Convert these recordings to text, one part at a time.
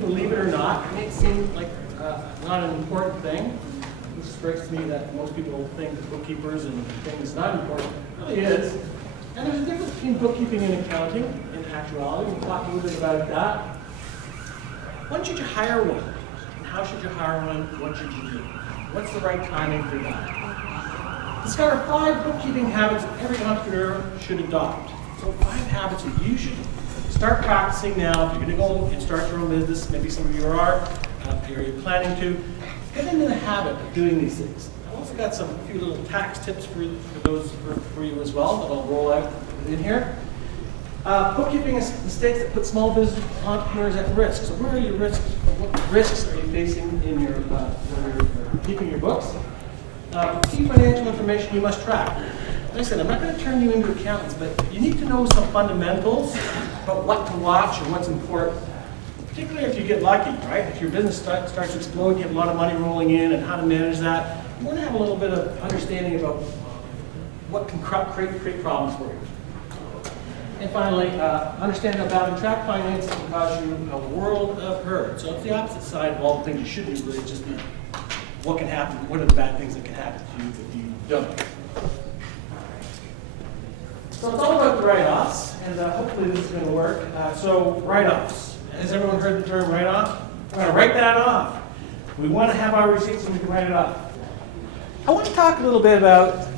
bookkeeping, believe it or not. It may seem like not an important thing. It strikes me that most people think bookkeepers and things not important. It really is. And there's a difference between bookkeeping and accounting in actuality. We'll talk a little bit about that. When should you hire one? And how should you hire one? What should you do? What's the right timing for that? Discover 5 bookkeeping habits that every entrepreneur should adopt. So 5 habits that you should start practicing now. If you're going to go and start your own business, maybe some of you are, or you're planning to, get into the habit of doing these things. I've also got a few little tax tips for those for you as well that I'll roll out in here. Bookkeeping is mistakes that put small business entrepreneurs at risk. So where are your risks? What risks are you facing in your when you're keeping your books? Key financial information you must track. Like I said, I'm not going to turn you into accountants, but you need to know some fundamentals about what to watch and what's important. Particularly if you get lucky, right? If your business starts to explode, you have a lot of money rolling in, and how to manage that. You want to have a little bit of understanding about what can create problems for you. And finally, understand how bad track finance can cause you a world of hurt. So it's the opposite side of all the things you should do, really just be what can happen, what are the bad things that can happen to you if you don't. So it's all about the write-offs, and hopefully this is going to work. So write-offs. Has everyone heard the term write-off? We're going to write that off. We want to have our receipts so we can write it off. I want to talk a little bit about,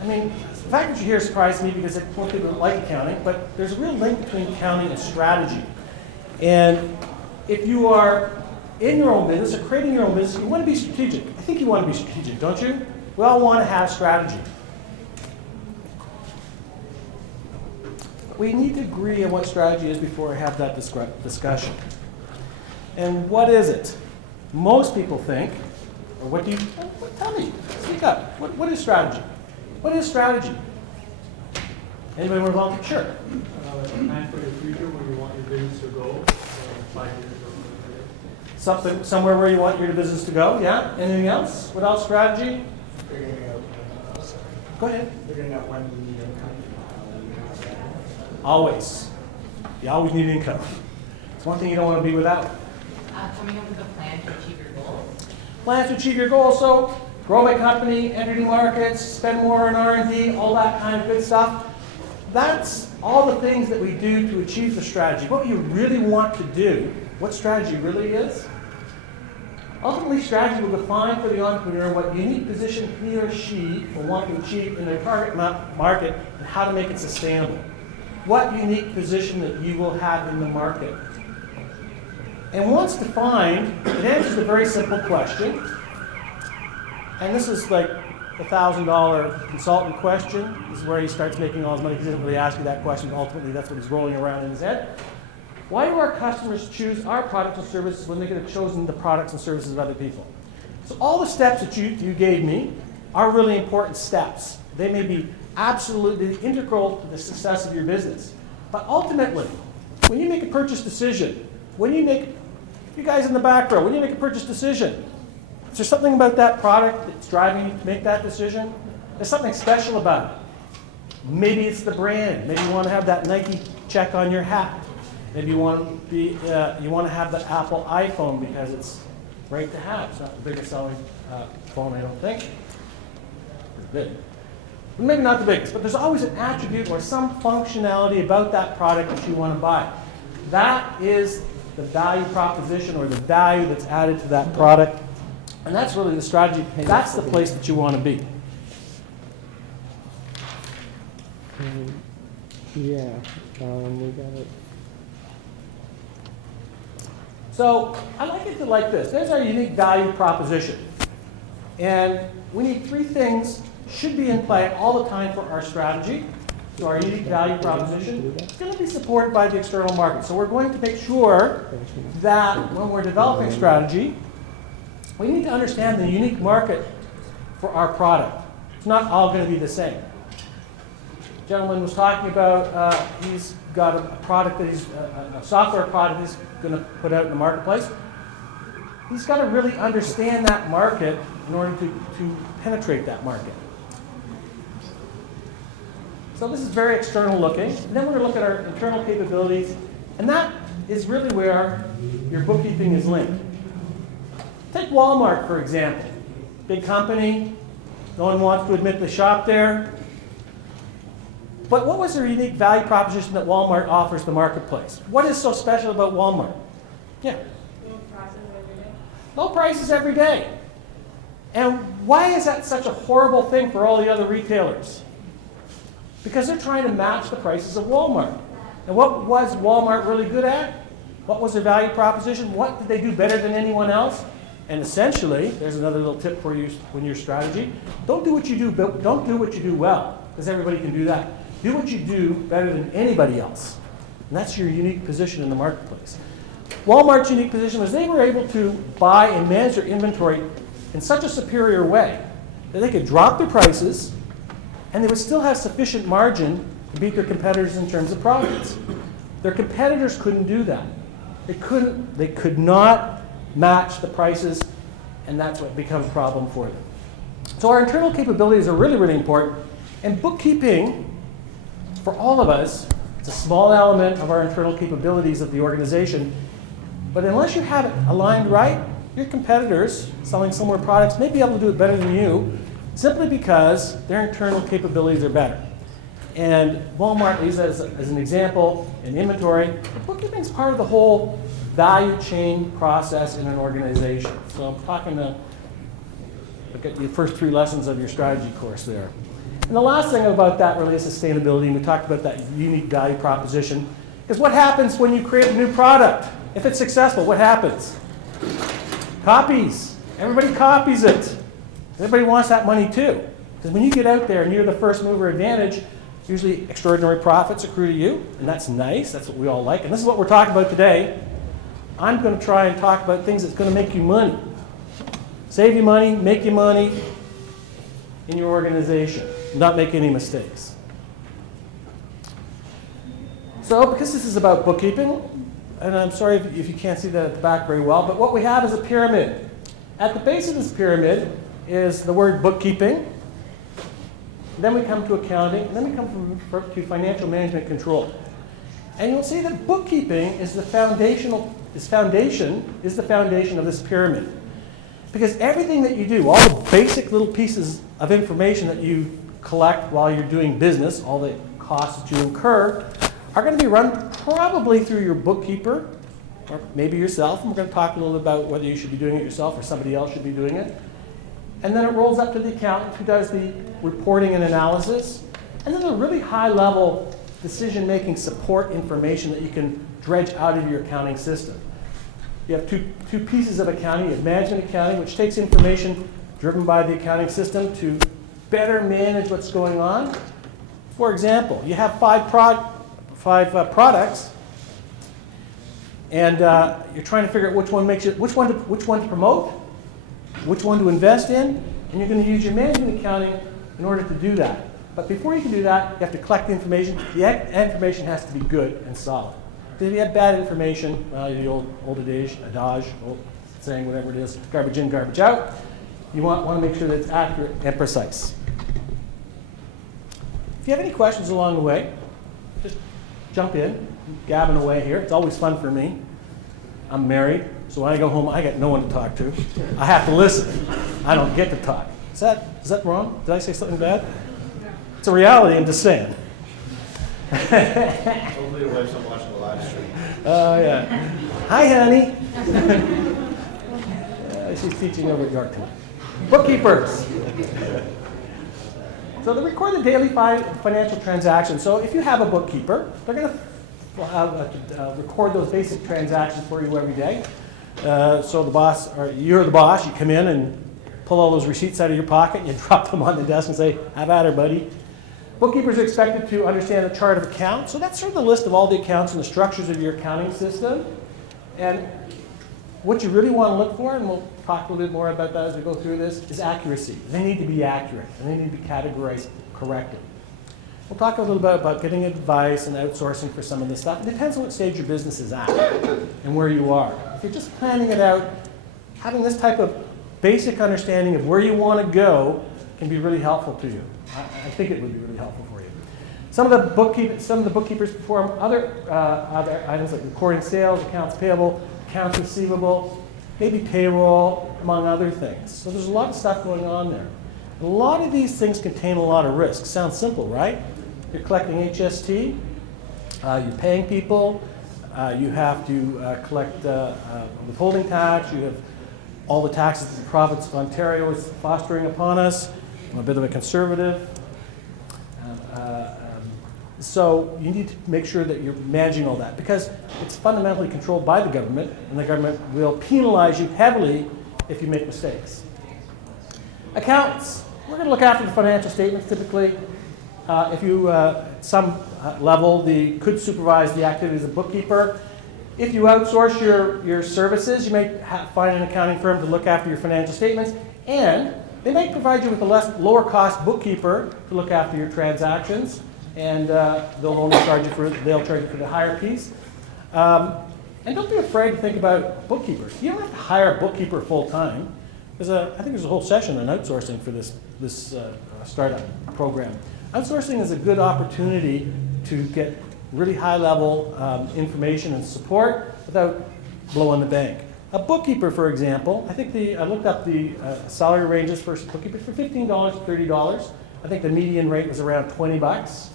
the fact that you're here surprised me because most people don't like accounting, but there's a real link between accounting and strategy. And if you are in your own business or creating your own business, you want to be strategic. I think you want to be strategic, don't you? We all want to have strategy. We need to agree on what strategy is before I have that discussion. And what is it? Most people think, or what do you, tell me, speak up. What is strategy? What is strategy? Anybody want to volunteer? Sure. A plan for the future where you want your business to go, 5 years or Somewhere where you want your business to go, yeah? Anything else? What else strategy? figuring out, Go ahead. figuring out when you need income. Always. You always need income. It's one thing you don't want to be without. Coming up with a plan to achieve your goals. Plans to achieve your goals. So grow my company, enter new markets, spend more on R&D, all that kind of good stuff. That's all the things that we do to achieve the strategy. What you really want to do, what strategy really is. Ultimately, strategy will define for the entrepreneur what unique position he or she will want to achieve in their target market and how to make it sustainable. What unique position that you will have in the market. And once defined, it answers a very simple question. And this is like the $1,000 consultant question. This is where he starts making all his money. He doesn't really ask you that question, but ultimately that's what he's rolling around in his head. Why do our customers choose our products and services when they could have chosen the products and services of other people? So all the steps that you gave me are really important steps. They may be absolutely integral to the success of your business. But ultimately, when you make a purchase decision, you guys in the back row, when you make a purchase decision, is there something about that product that's driving you to make that decision? There's something special about it. Maybe it's the brand. Maybe you want to have that Nike check on your hat. Maybe you want to have the Apple iPhone because it's great to have. It's not the biggest selling phone, I don't think. It's big. Maybe not the biggest, but there's always an attribute or some functionality about that product that you want to buy. That is the value proposition or the value that's added to that product. And that's really the strategy. That's the place that you want to be. We got it. So I like it like this. There's our unique value proposition. And we need 3 things should be in play all the time for our strategy. So our unique value proposition is going to be supported by the external market. So we're going to make sure that when we're developing strategy, we need to understand the unique market for our product. It's not all going to be the same. The gentleman was talking about he's got a product that a software product he's going to put out in the marketplace. He's got to really understand that market in order to penetrate that market. So this is very external looking. And then we're going to look at our internal capabilities. And that is really where your bookkeeping is linked. Take Walmart, for example. Big company, no one wants to admit they shop there. But what was their unique value proposition that Walmart offers the marketplace? What is so special about Walmart? Yeah. Low prices every day. Low prices every day. And why is that such a horrible thing for all the other retailers? Because they're trying to match the prices of Walmart. And what was Walmart really good at? What was their value proposition? What did they do better than anyone else? And essentially, there's another little tip for you when your strategy. Don't do what you do, but don't do what you do well, because everybody can do that. Do what you do better than anybody else. And that's your unique position in the marketplace. Walmart's unique position was they were able to buy and manage their inventory in such a superior way that they could drop their prices and they would still have sufficient margin to beat their competitors in terms of profits. Their competitors couldn't do that. They could not match the prices, and that's what becomes a problem for them. So our internal capabilities are really, really important. And bookkeeping, for all of us, it's a small element of our internal capabilities of the organization. But unless you have it aligned right, your competitors selling similar products may be able to do it better than you simply because their internal capabilities are better. And Walmart uses as an example in inventory. Bookkeeping is part of the whole value chain process in an organization. So I'm talking to look at your first 3 lessons of your strategy course there. And the last thing about that really is sustainability. And we talked about that unique value proposition. Because what happens when you create a new product? If it's successful, what happens? Copies. Everybody copies it. Everybody wants that money too. Because when you get out there and you're the first mover advantage, usually extraordinary profits accrue to you. And that's nice. That's what we all like. And this is what we're talking about today. I'm going to try and talk about things that's going to make you money. Save you money, make you money in your organization. Not make any mistakes. So, because this is about bookkeeping, and I'm sorry if you can't see that at the back very well, but what we have is a pyramid. At the base of this pyramid is the word bookkeeping. Then we come to accounting, and then we come to financial management control. And you'll see that bookkeeping is the foundation of this pyramid. Because everything that you do, all the basic little pieces of information that you collect while you're doing business, all the costs that you incur, are going to be run probably through your bookkeeper, or maybe yourself. And we're going to talk a little about whether you should be doing it yourself or somebody else should be doing it. And then it rolls up to the accountant who does the reporting and analysis. And then the really high-level decision-making support information that you can dredge out of your accounting system. You have two pieces of accounting. You have management accounting, which takes information driven by the accounting system to better manage what's going on. For example, you have five products, and you're trying to figure out which one to promote, which one to invest in, and you're going to use your management accounting in order to do that. But before you can do that, you have to collect the information. The information has to be good and solid. Because if you have bad information, well, the old adage, old saying, whatever it is, garbage in, garbage out, you want to make sure that it's accurate and precise. If you have any questions along the way, just jump in, gabbing away here. It's always fun for me. I'm married, so when I go home, I got no one to talk to. I have to listen. I don't get to talk. Is that wrong? Did I say something bad? It's a reality, I'm just saying. Hopefully your wife's not watching the live stream. Oh, yeah. Hi, honey. She's teaching over at Yorkton. Bookkeepers. So they record the daily financial transactions. So if you have a bookkeeper, they're going to record those basic transactions for you every day. So the boss, or you're the boss, you come in and pull all those receipts out of your pocket and you drop them on the desk and say, have at her, buddy. Bookkeepers are expected to understand the chart of accounts. So that's sort of the list of all the accounts and the structures of your accounting system. And what you really want to look for, and we'll talk a little bit more about that as we go through this, is accuracy. They need to be accurate, and they need to be categorized correctly. We'll talk a little bit about getting advice and outsourcing for some of this stuff. It depends on what stage your business is at and where you are. If you're just planning it out, having this type of basic understanding of where you want to go can be really helpful to you. I think it would be really helpful for you. Some of the bookkeepers perform other items like recording sales, accounts payable, accounts receivable, maybe payroll, among other things. So there's a lot of stuff going on there. A lot of these things contain a lot of risk. Sounds simple, right? You're collecting HST, you're paying people, you have to collect withholding tax, you have all the taxes that the province of Ontario is fostering upon us. I'm a bit of a conservative. So you need to make sure that you're managing all that because it's fundamentally controlled by the government, and the government will penalize you heavily if you make mistakes. Accountants. We're going to look after the financial statements typically. If you, at some level, could supervise the activities of bookkeeper. If you outsource your services, you may find an accounting firm to look after your financial statements, and they might provide you with a lower cost bookkeeper to look after your transactions, and they'll charge you for the higher piece. And don't be afraid to think about bookkeepers. You don't have to hire a bookkeeper full time. I think there's a whole session on outsourcing for this startup program. Outsourcing is a good opportunity to get really high-level information and support without blowing the bank. A bookkeeper, for example, I looked up the salary ranges for bookkeepers for $15 to $30. I think the median rate was around $20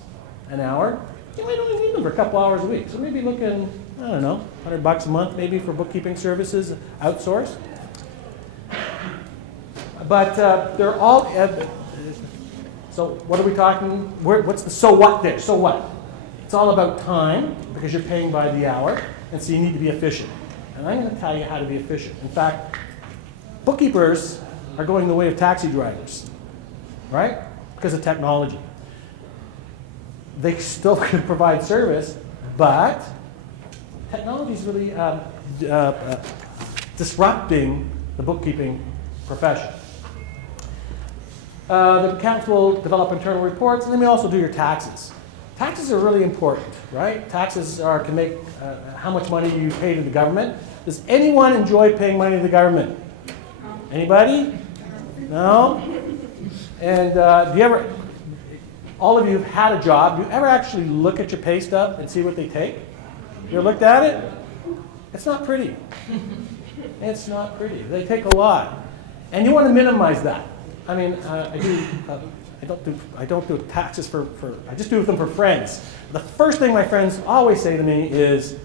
an hour. You might only need them for a couple hours a week. So maybe looking, I don't know, $100 a month maybe for bookkeeping services outsourced. But they're all, so what are we talking, what's the so what there? So what? It's all about time because you're paying by the hour, and so you need to be efficient. And I'm going to tell you how to be efficient. In fact, bookkeepers are going the way of taxi drivers, right? Because of technology. They still can provide service, but technology is really disrupting the bookkeeping profession. The accountants will develop internal reports, and they may also do your taxes. Taxes are really important, right? Taxes can make how much money you pay to the government. Does anyone enjoy paying money to the government? Anybody? No? And do you ever, all of you have had a job, do you ever actually look at your pay stub and see what they take? You ever looked at it? It's not pretty. It's not pretty. They take a lot. And you want to minimize that. I mean, I don't do taxes I just do them for friends. The first thing my friends always say to me is,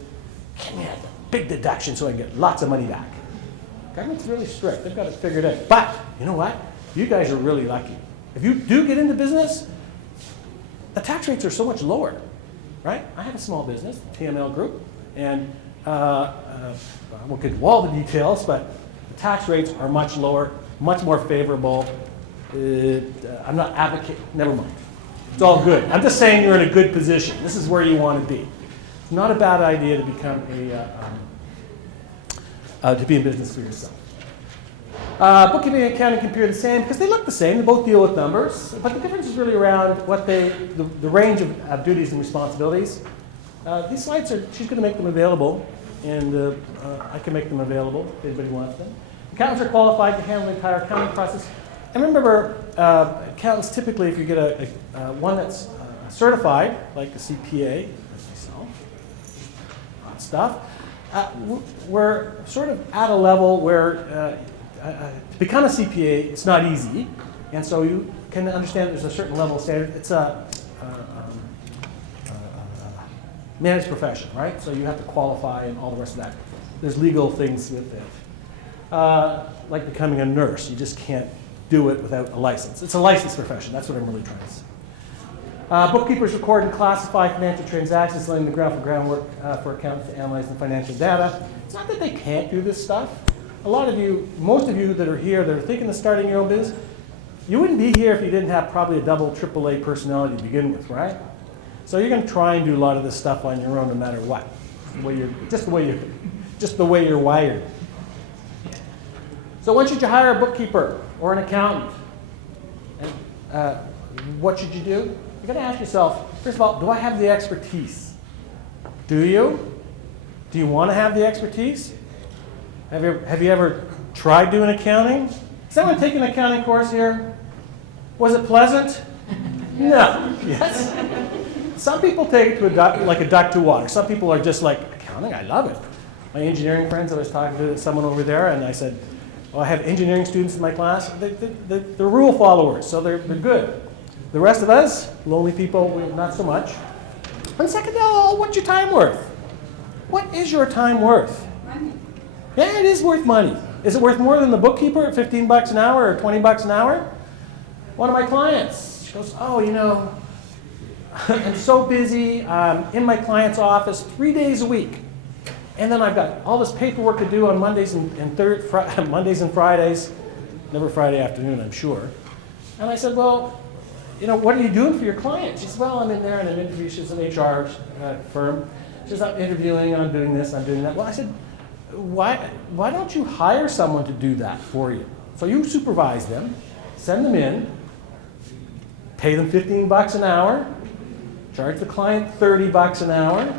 give me a big deduction so I can get lots of money back. Government's really strict. They've got it figured out. But, you know what? You guys are really lucky. If you do get into business, the tax rates are so much lower, right? I have a small business, TML Group, and I won't get into all the details, but the tax rates are much lower, much more favorable. I'm not advocating, never mind. It's all good. I'm just saying you're in a good position. This is where you want to be. It's not a bad idea to become to be in business for yourself. Bookkeeping and accounting can appear the same because they look the same. They both deal with numbers, but the difference is really around the range of duties and responsibilities. These slides she's going to make them available, and I can make them available if anybody wants them. Accountants are qualified to handle the entire accounting process. And remember, accountants typically, if you get one that's certified, like a CPA, as myself, hot stuff, we're sort of at a level where to become a CPA, it's not easy. And so you can understand there's a certain level of standard. It's a managed profession, right? So you have to qualify and all the rest of that. There's legal things with it. Like becoming a nurse, you just can't do it without a license. It's a licensed profession. That's what I'm really trying to say. Bookkeepers record and classify financial transactions, laying the groundwork for accountants to analyze the financial data. It's not that they can't do this stuff. A lot of you, most of you that are here that are thinking of starting your own business, you wouldn't be here if you didn't have probably a double AAA personality to begin with, right? So you're going to try and do a lot of this stuff on your own no matter what. Just the way you're wired. So when should you hire a bookkeeper or an accountant? And what should you do? You're going to ask yourself, first of all, do I have the expertise? Do you? Do you want to have the expertise? Have you ever tried doing accounting? Has anyone taken an accounting course here? Was it pleasant? No. Yes. Some people take it to like a duck to water. Some people are just like, accounting, I love it. my engineering friends, I was talking to someone over there, and I said, well, I have engineering students in my class. They're rule followers, so they're good. The rest of us, lonely people, not so much. And second of all, what's your time worth? What is your time worth? Money. Yeah, it is worth money. Is it worth more than the bookkeeper at 15 bucks an hour or 20 bucks an hour? One of my clients, she goes, oh, you know, I'm so busy. In my client's office 3 days a week. And then I've got all this paperwork to do on Mondays and Mondays and Fridays. Never Friday afternoon, I'm sure. And I said, well, you know, what are you doing for your client? She said, well, I'm in there and I'm interviewing. She's an HR firm. She says, I'm interviewing and I'm doing this, I'm doing that. Well, I said, why don't you hire someone to do that for you? So you supervise them, send them in, pay them 15 bucks an hour, charge the client 30 bucks an hour,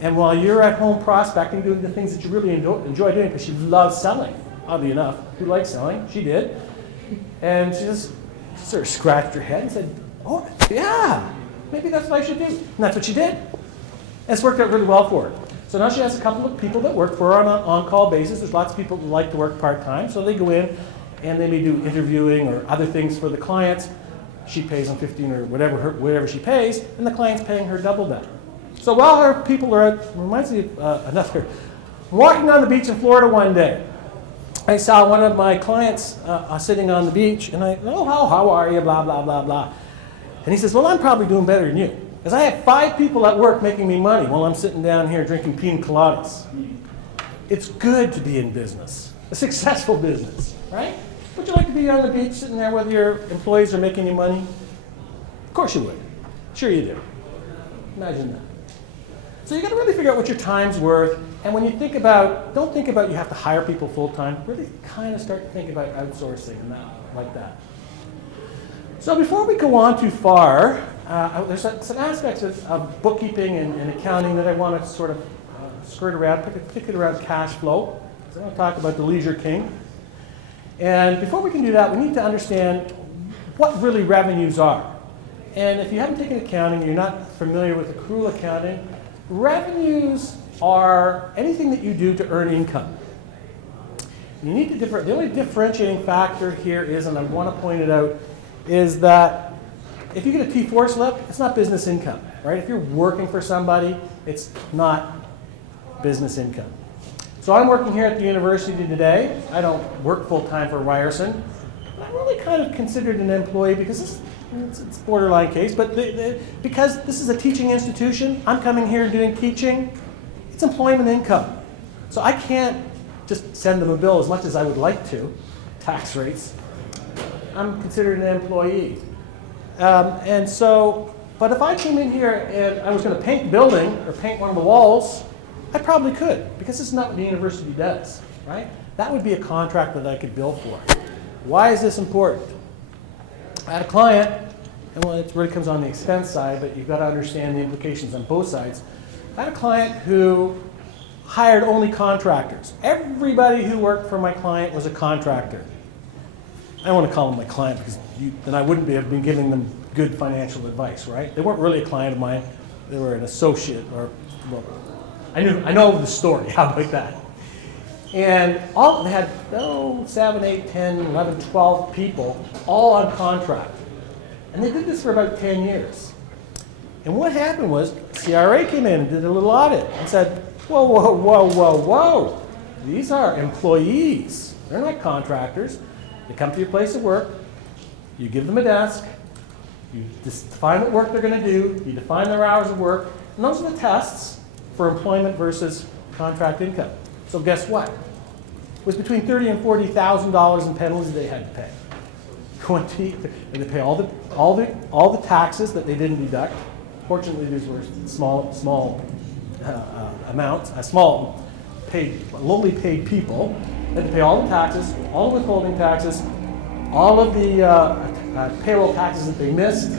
and while you're at home prospecting, doing the things that you really enjoy doing, because she loves selling, oddly enough. Who likes selling? She did. And she just sort of scratched her head and said, oh, yeah, maybe that's what I should do. And that's what she did. And it's worked out really well for her. So now she has a couple of people that work for her on an on-call basis. There's lots of people who like to work part-time, so they go in and they may do interviewing or other things for the clients. She pays them 15 or whatever she pays, and the client's paying her double that. So while her people are out, reminds me of another. Walking on the beach in Florida one day, I saw one of my clients sitting on the beach, and I, oh, how are you, blah, blah, blah, blah. And he says, well, I'm probably doing better than you, because I have 5 people at work making me money while I'm sitting down here drinking pina coladas. It's good to be in business, a successful business, right? Would you like to be on the beach sitting there whether your employees are making you money? Of course you would. Sure you do. Imagine that. So you got to really figure out what your time's worth, and when you think about, don't think about you have to hire people full-time, really kind of start to think about outsourcing and that, like that. So before we go on too far, there's some aspects of bookkeeping and accounting that I want to sort of skirt around, particularly around cash flow. So I want to talk about the Leisure King. And before we can do that, we need to understand what really revenues are. And if you haven't taken accounting, you're not familiar with accrual accounting, revenues are anything that you do to earn income. You need to the only differentiating factor here is, and I want to point it out, is that if you get a T4 slip, it's not business income, right? If you're working for somebody, it's not business income. So I'm working here at the university today. I don't work full-time for Ryerson. But I'm really kind of considered an employee because it's a borderline case, but because this is a teaching institution, I'm coming here and doing teaching, it's employment income. So I can't just send them a bill as much as I would like to, tax rates. I'm considered an employee. And so, but if I came in here and I was going to paint the building or paint one of the walls, I probably could, because this is not what the university does, right? That would be a contract that I could bill for. Why is this important? I had a client, and well, it really comes on the expense side, but you've got to understand the implications on both sides. I had a client who hired only contractors. Everybody who worked for my client was a contractor. I don't want to call them my client because then I wouldn't have been giving them good financial advice, right? They weren't really a client of mine. They were an associate, or well, I know the story. How about that? And they had 7, 8, 10, 11, 12 people all on contract. And they did this for about 10 years. And what happened was CRA came in and did a little audit and said, whoa, whoa, whoa, whoa, whoa. These are employees. They're not contractors. They come to your place of work. You give them a desk. You define what work they're going to do. You define their hours of work. And those are the tests for employment versus contract income. So guess what? It was between $30,000 and $40,000 in penalties they had to pay. And they pay all the taxes that they didn't deduct. Fortunately, these were small amounts, lowly paid people. They had to pay all the taxes, all the withholding taxes, all of the payroll taxes that they missed.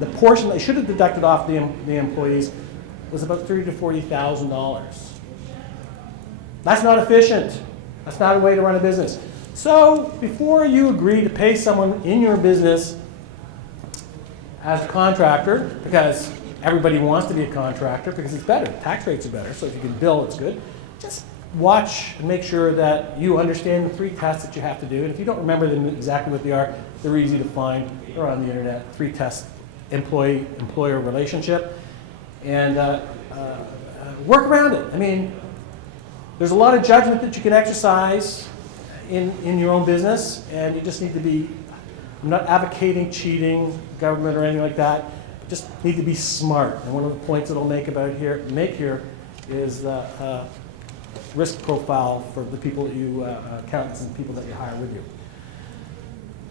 The portion they should have deducted off the employees was about $30,000 to $40,000. That's not efficient. That's not a way to run a business. So before you agree to pay someone in your business as a contractor, because everybody wants to be a contractor because it's better, tax rates are better, so if you can bill, it's good. just watch and make sure that you understand the 3 tests that you have to do. And if you don't remember them exactly what they are, they're easy to find. They're on the internet. 3 test employee-employer relationship. And work around it. I mean, there's a lot of judgment that you can exercise in your own business, and you just need to be, I'm not advocating cheating government or anything like that. You just need to be smart. And one of the points that I'll make here is the risk profile for the people that you, accountants and people that you hire with you.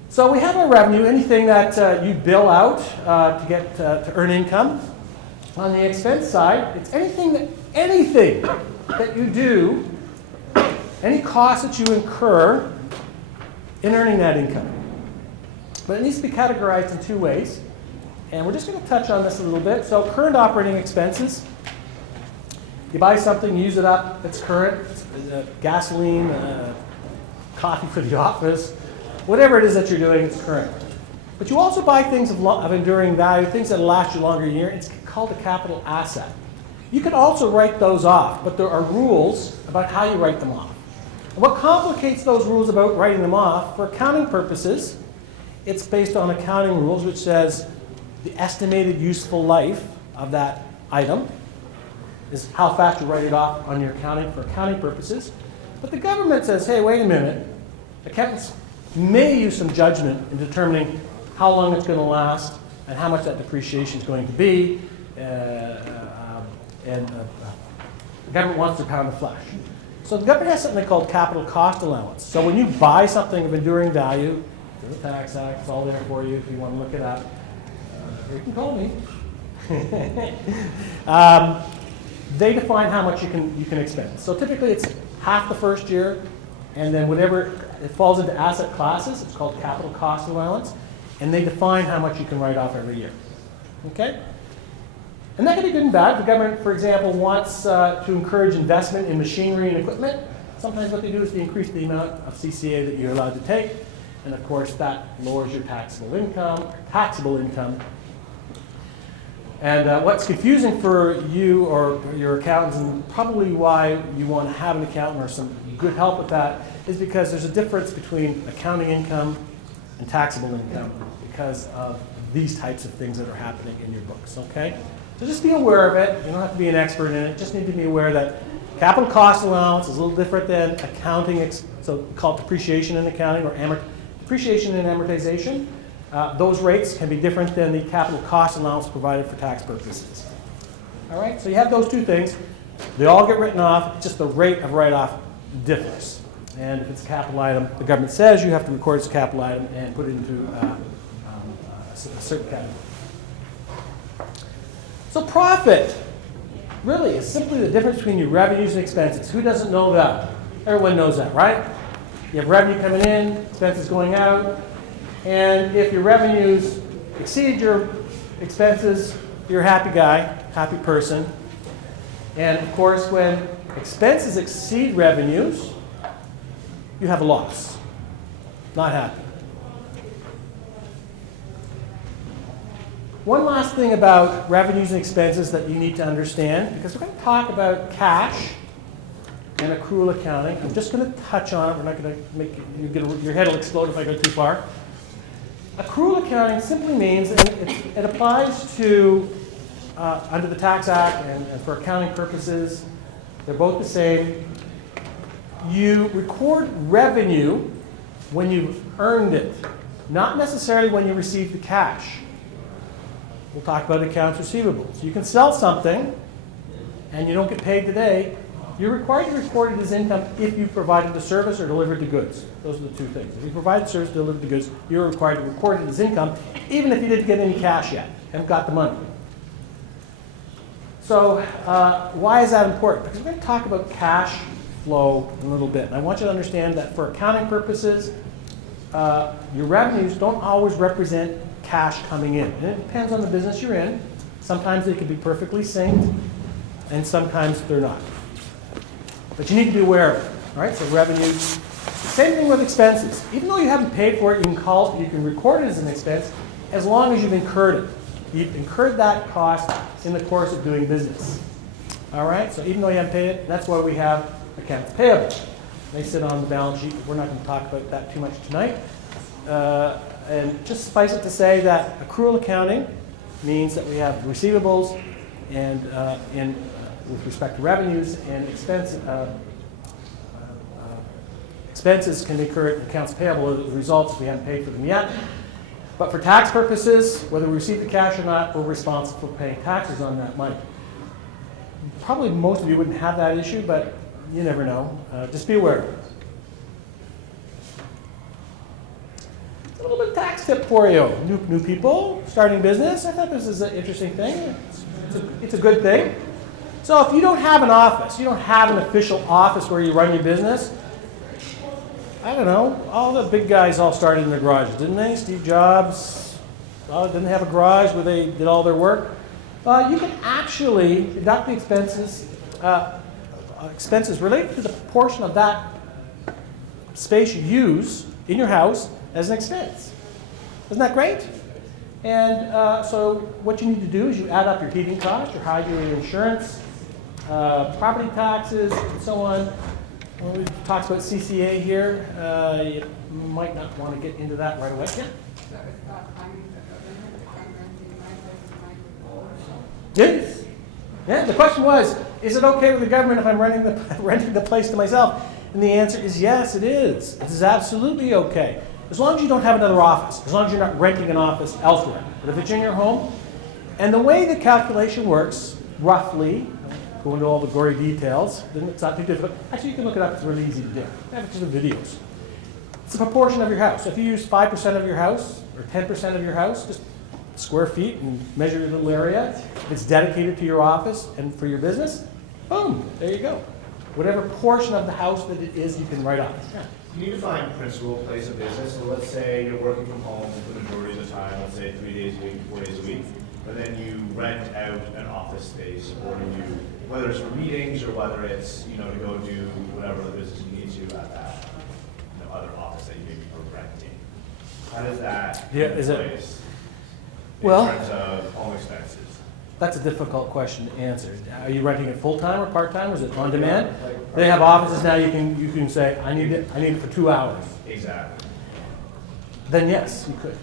So we have our revenue, anything that you bill out to earn income. On the expense side, it's anything that you do, any cost that you incur in earning that income. But it needs to be categorized in 2 ways. And we're just going to touch on this a little bit. So current operating expenses. You buy something, use it up, it's current. Gasoline, coffee for the office, whatever it is that you're doing, it's current. But you also buy things of enduring value, things that last you longer year. It's called a capital asset. You can also write those off, but there are rules about how you write them off. And what complicates those rules about writing them off, for accounting purposes, it's based on accounting rules, which says the estimated useful life of that item is how fast you write it off on your accounting for accounting purposes. But the government says, hey, wait a minute. Accountants may use some judgment in determining how long it's going to last and how much that depreciation is going to be. And the government wants to pound the flesh. So the government has something called capital cost allowance. So when you buy something of enduring value, there's a tax act, it's all there for you if you want to look it up. You can call me. They define how much you can expend. So typically it's half the first year, and then whatever it falls into asset classes, it's called capital cost allowance, and they define how much you can write off every year. Okay? And that can be good and bad. The government, for example, wants to encourage investment in machinery and equipment. Sometimes what they do is they increase the amount of CCA that you're allowed to take, and of course that lowers your taxable income. And what's confusing for you or your accountants, and probably why you want to have an accountant or some good help with that, is because there's a difference between accounting income and taxable income because of these types of things that are happening in your books, okay? So just be aware of it. You don't have to be an expert in it. Just need to be aware that capital cost allowance is a little different than accounting, so called depreciation in accounting or depreciation and amortization. Those rates can be different than the capital cost allowance provided for tax purposes. All right, so you have those 2 things. They all get written off. It's just the rate of write-off differs. And if it's a capital item, the government says you have to record it as a capital item and put it into a certain category. So profit really is simply the difference between your revenues and expenses. Who doesn't know that? Everyone knows that, right? You have revenue coming in, expenses going out. And if your revenues exceed your expenses, you're a happy guy, happy person. And of course, when expenses exceed revenues, you have a loss. Not happy. One last thing about revenues and expenses that you need to understand, because we're going to talk about cash and accrual accounting. I'm just going to touch on it. We're not going to make your head will explode if I go too far. Accrual accounting simply means, and it applies to, under the Tax Act and for accounting purposes, they're both the same. You record revenue when you've earned it, not necessarily when you receive the cash. We'll talk about accounts receivable. So you can sell something and you don't get paid today. You're required to record it as income if you provided the service or delivered the goods. Those are the 2 things. If you provide the service, delivered the goods, you're required to record it as income, even if you didn't get any cash yet, haven't got the money. So why is that important? Because we're going to talk about cash flow in a little bit. And I want you to understand that for accounting purposes, your revenues don't always represent cash coming in. And it depends on the business you're in. Sometimes they can be perfectly synced, and sometimes they're not. But you need to be aware of it. All right, so revenues. Same thing with expenses. Even though you haven't paid for it, you can record it as an expense as long as you've incurred it. You've incurred that cost in the course of doing business. All right, so even though you haven't paid it, that's why we have accounts payable. They sit on the balance sheet. We're not going to talk about that too much tonight. And just suffice it to say that accrual accounting means that we have receivables and with respect to revenues and expenses can occur in accounts payable as results if we haven't paid for them yet. But for tax purposes, whether we receive the cash or not, we're responsible for paying taxes on that money. Probably most of you wouldn't have that issue, but you never know. Just be aware of it. A little bit of tax tip for you. New people starting business. I thought this is an interesting thing. It's a good thing. So if you don't have an office, you don't have an official office where you run your business, I don't know, all the big guys all started in their garages, didn't they? Steve Jobs, didn't they have a garage where they did all their work? You can actually deduct the expenses related to the portion of that space you use in your house as an expense. Isn't that great? And so what you need to do is you add up your heating costs, your highway insurance, property taxes, and so on. When we talked about CCA here, you might not want to get into that right away. Yeah? Yes. Yeah, the question was, is it okay with the government if I'm renting the place to myself? And the answer is yes, it is. It is absolutely okay. As long as you don't have another office, as long as you're not renting an office elsewhere. But if it's in your home, and the way the calculation works, roughly, go into all the gory details, then it's not too difficult. Actually, you can look it up, it's really easy to do. I have just videos. It's a proportion of your house. So if you use 5% of your house, or 10% of your house, just square feet and measure your little area. If it's dedicated to your office and for your business, boom, there you go. Whatever portion of the house that it is, you can write off. Yeah. You need to find principal place of business. So let's say you're working from home the majority of the time, let's say 3 days a week, 4 days a week, but then you rent out an office space, or you, whether it's for meetings or whether it's, to go do whatever the business needs you at that other office that you maybe are renting. How does that place in terms of home expenses? That's a difficult question to answer. Are you renting it full-time or part-time, or is it on demand? They have offices now you can say, I need it for 2 hours. Exactly. Then yes, you could.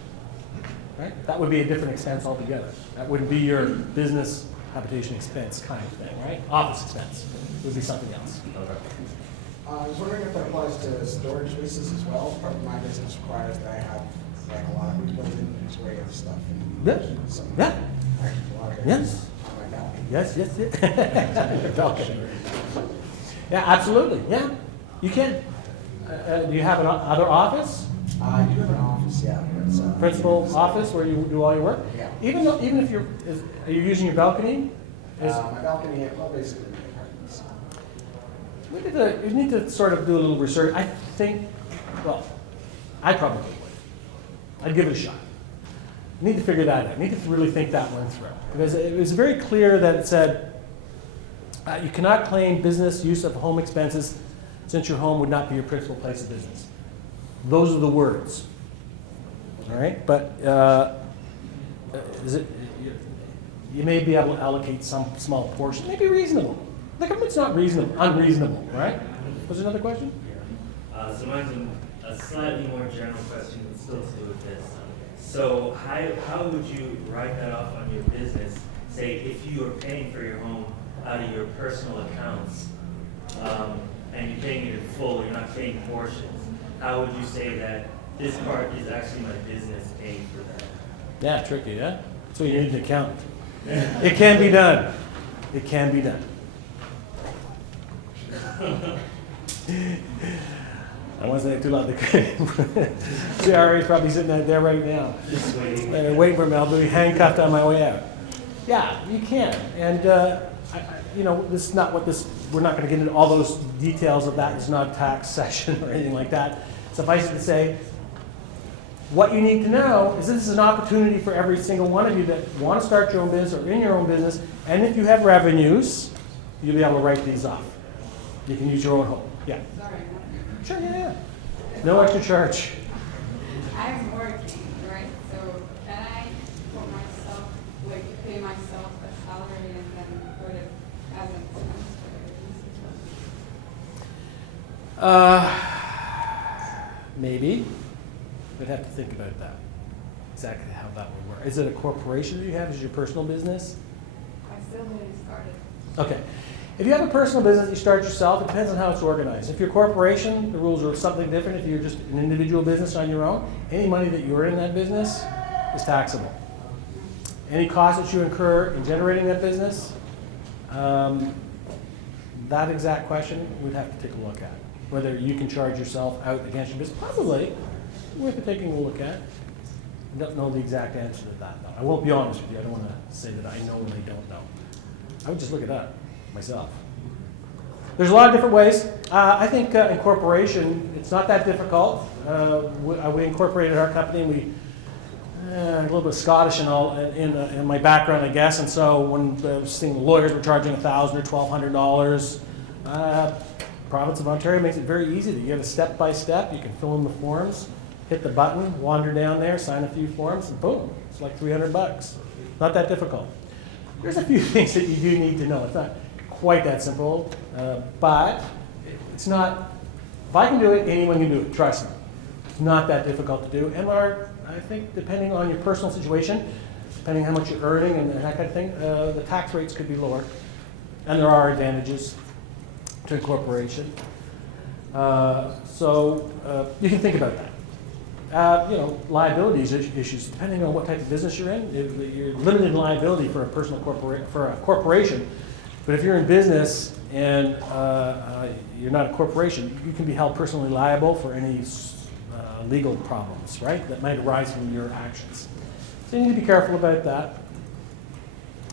Right? That would be a different expense altogether. That wouldn't be your business habitation expense kind of thing, right? Office expense. It would be something else. Okay. I was wondering if that applies to storage spaces as well. Part of my business requires that I have like a lot of buildings where you have stuff. Yeah. Yes. Yes. Okay. Yeah, absolutely. Yeah, you can. Do you have another office? I do have an office, yeah. Principal office where you do all your work? Yeah. Even if are you using your balcony? My balcony, well, basically my apartments. You need to sort of do a little research. I think, I probably would. I'd give it a shot. You need to figure that out. You need to really think that one through. Because it was very clear that it said you cannot claim business use of home expenses since your home would not be your principal place of business. Those are the words. All right? But you may be able to allocate some small portion. It may be reasonable. The government's not unreasonable, right? Was there another question? So mine's a slightly more general question, but still to do with this. So how would you write that off on your business? Say if you are paying for your home out of your personal accounts, and you're paying it in full, you're not paying portions. How would you say that this part is actually my business paying for that? Yeah, tricky, yeah? So you need an accountant. It can be done. It can be done. I wasn't say it too loud. CRA is probably sitting out there right now. Waiting for me. I'll be handcuffed on my way out. Yeah, you can. And, this is not what this, we're not going to get into all those details of that. It's not a tax session or anything like that. Suffice it to say, what you need to know is this is an opportunity for every single one of you that want to start your own business or in your own business. And if you have revenues, you'll be able to write these off. You can use your own home. Yeah. Sorry. Sure, yeah. No extra charge. I'm working, right? So can I put myself, pay myself a salary and then put it as an expense for the business? Maybe. We'd have to think about that. Exactly how that would work. Is it a corporation that you have? Is it your personal business? I still didn't start it. Okay. If you have a personal business that you start yourself, it depends on how it's organized. If you're a corporation, the rules are something different. If you're just an individual business on your own, any money that you earn in that business is taxable. Any costs that you incur in generating that business, that exact question we'd have to take a look at. Whether you can charge yourself out against your business, probably worth it taking a look at. I don't know the exact answer to that, though. I won't be honest with you. I don't want to say that I know when I don't know. I would just look it up myself. There's a lot of different ways. I think incorporation, it's not that difficult. We incorporated our company, and we a little bit Scottish and all in my background, I guess. And so when I was seeing lawyers were charging $1,000 or $1,200, province of Ontario makes it very easy. You get a step-by-step. You can fill in the forms, hit the button, wander down there, sign a few forms, and boom, it's like $300. Not that difficult. There's a few things that you do need to know. It's not quite that simple, but it's not. If I can do it, anyone can do it. Trust me. It's not that difficult to do. And I think depending on your personal situation, depending how much you're earning and that kind of thing, the tax rates could be lower. And there are advantages to incorporation. So you can think about that. Liabilities issues, depending on what type of business you're in, you're limited in liability for a corporation. But if you're in business and you're not a corporation, you can be held personally liable for any legal problems, right, that might arise from your actions. So you need to be careful about that.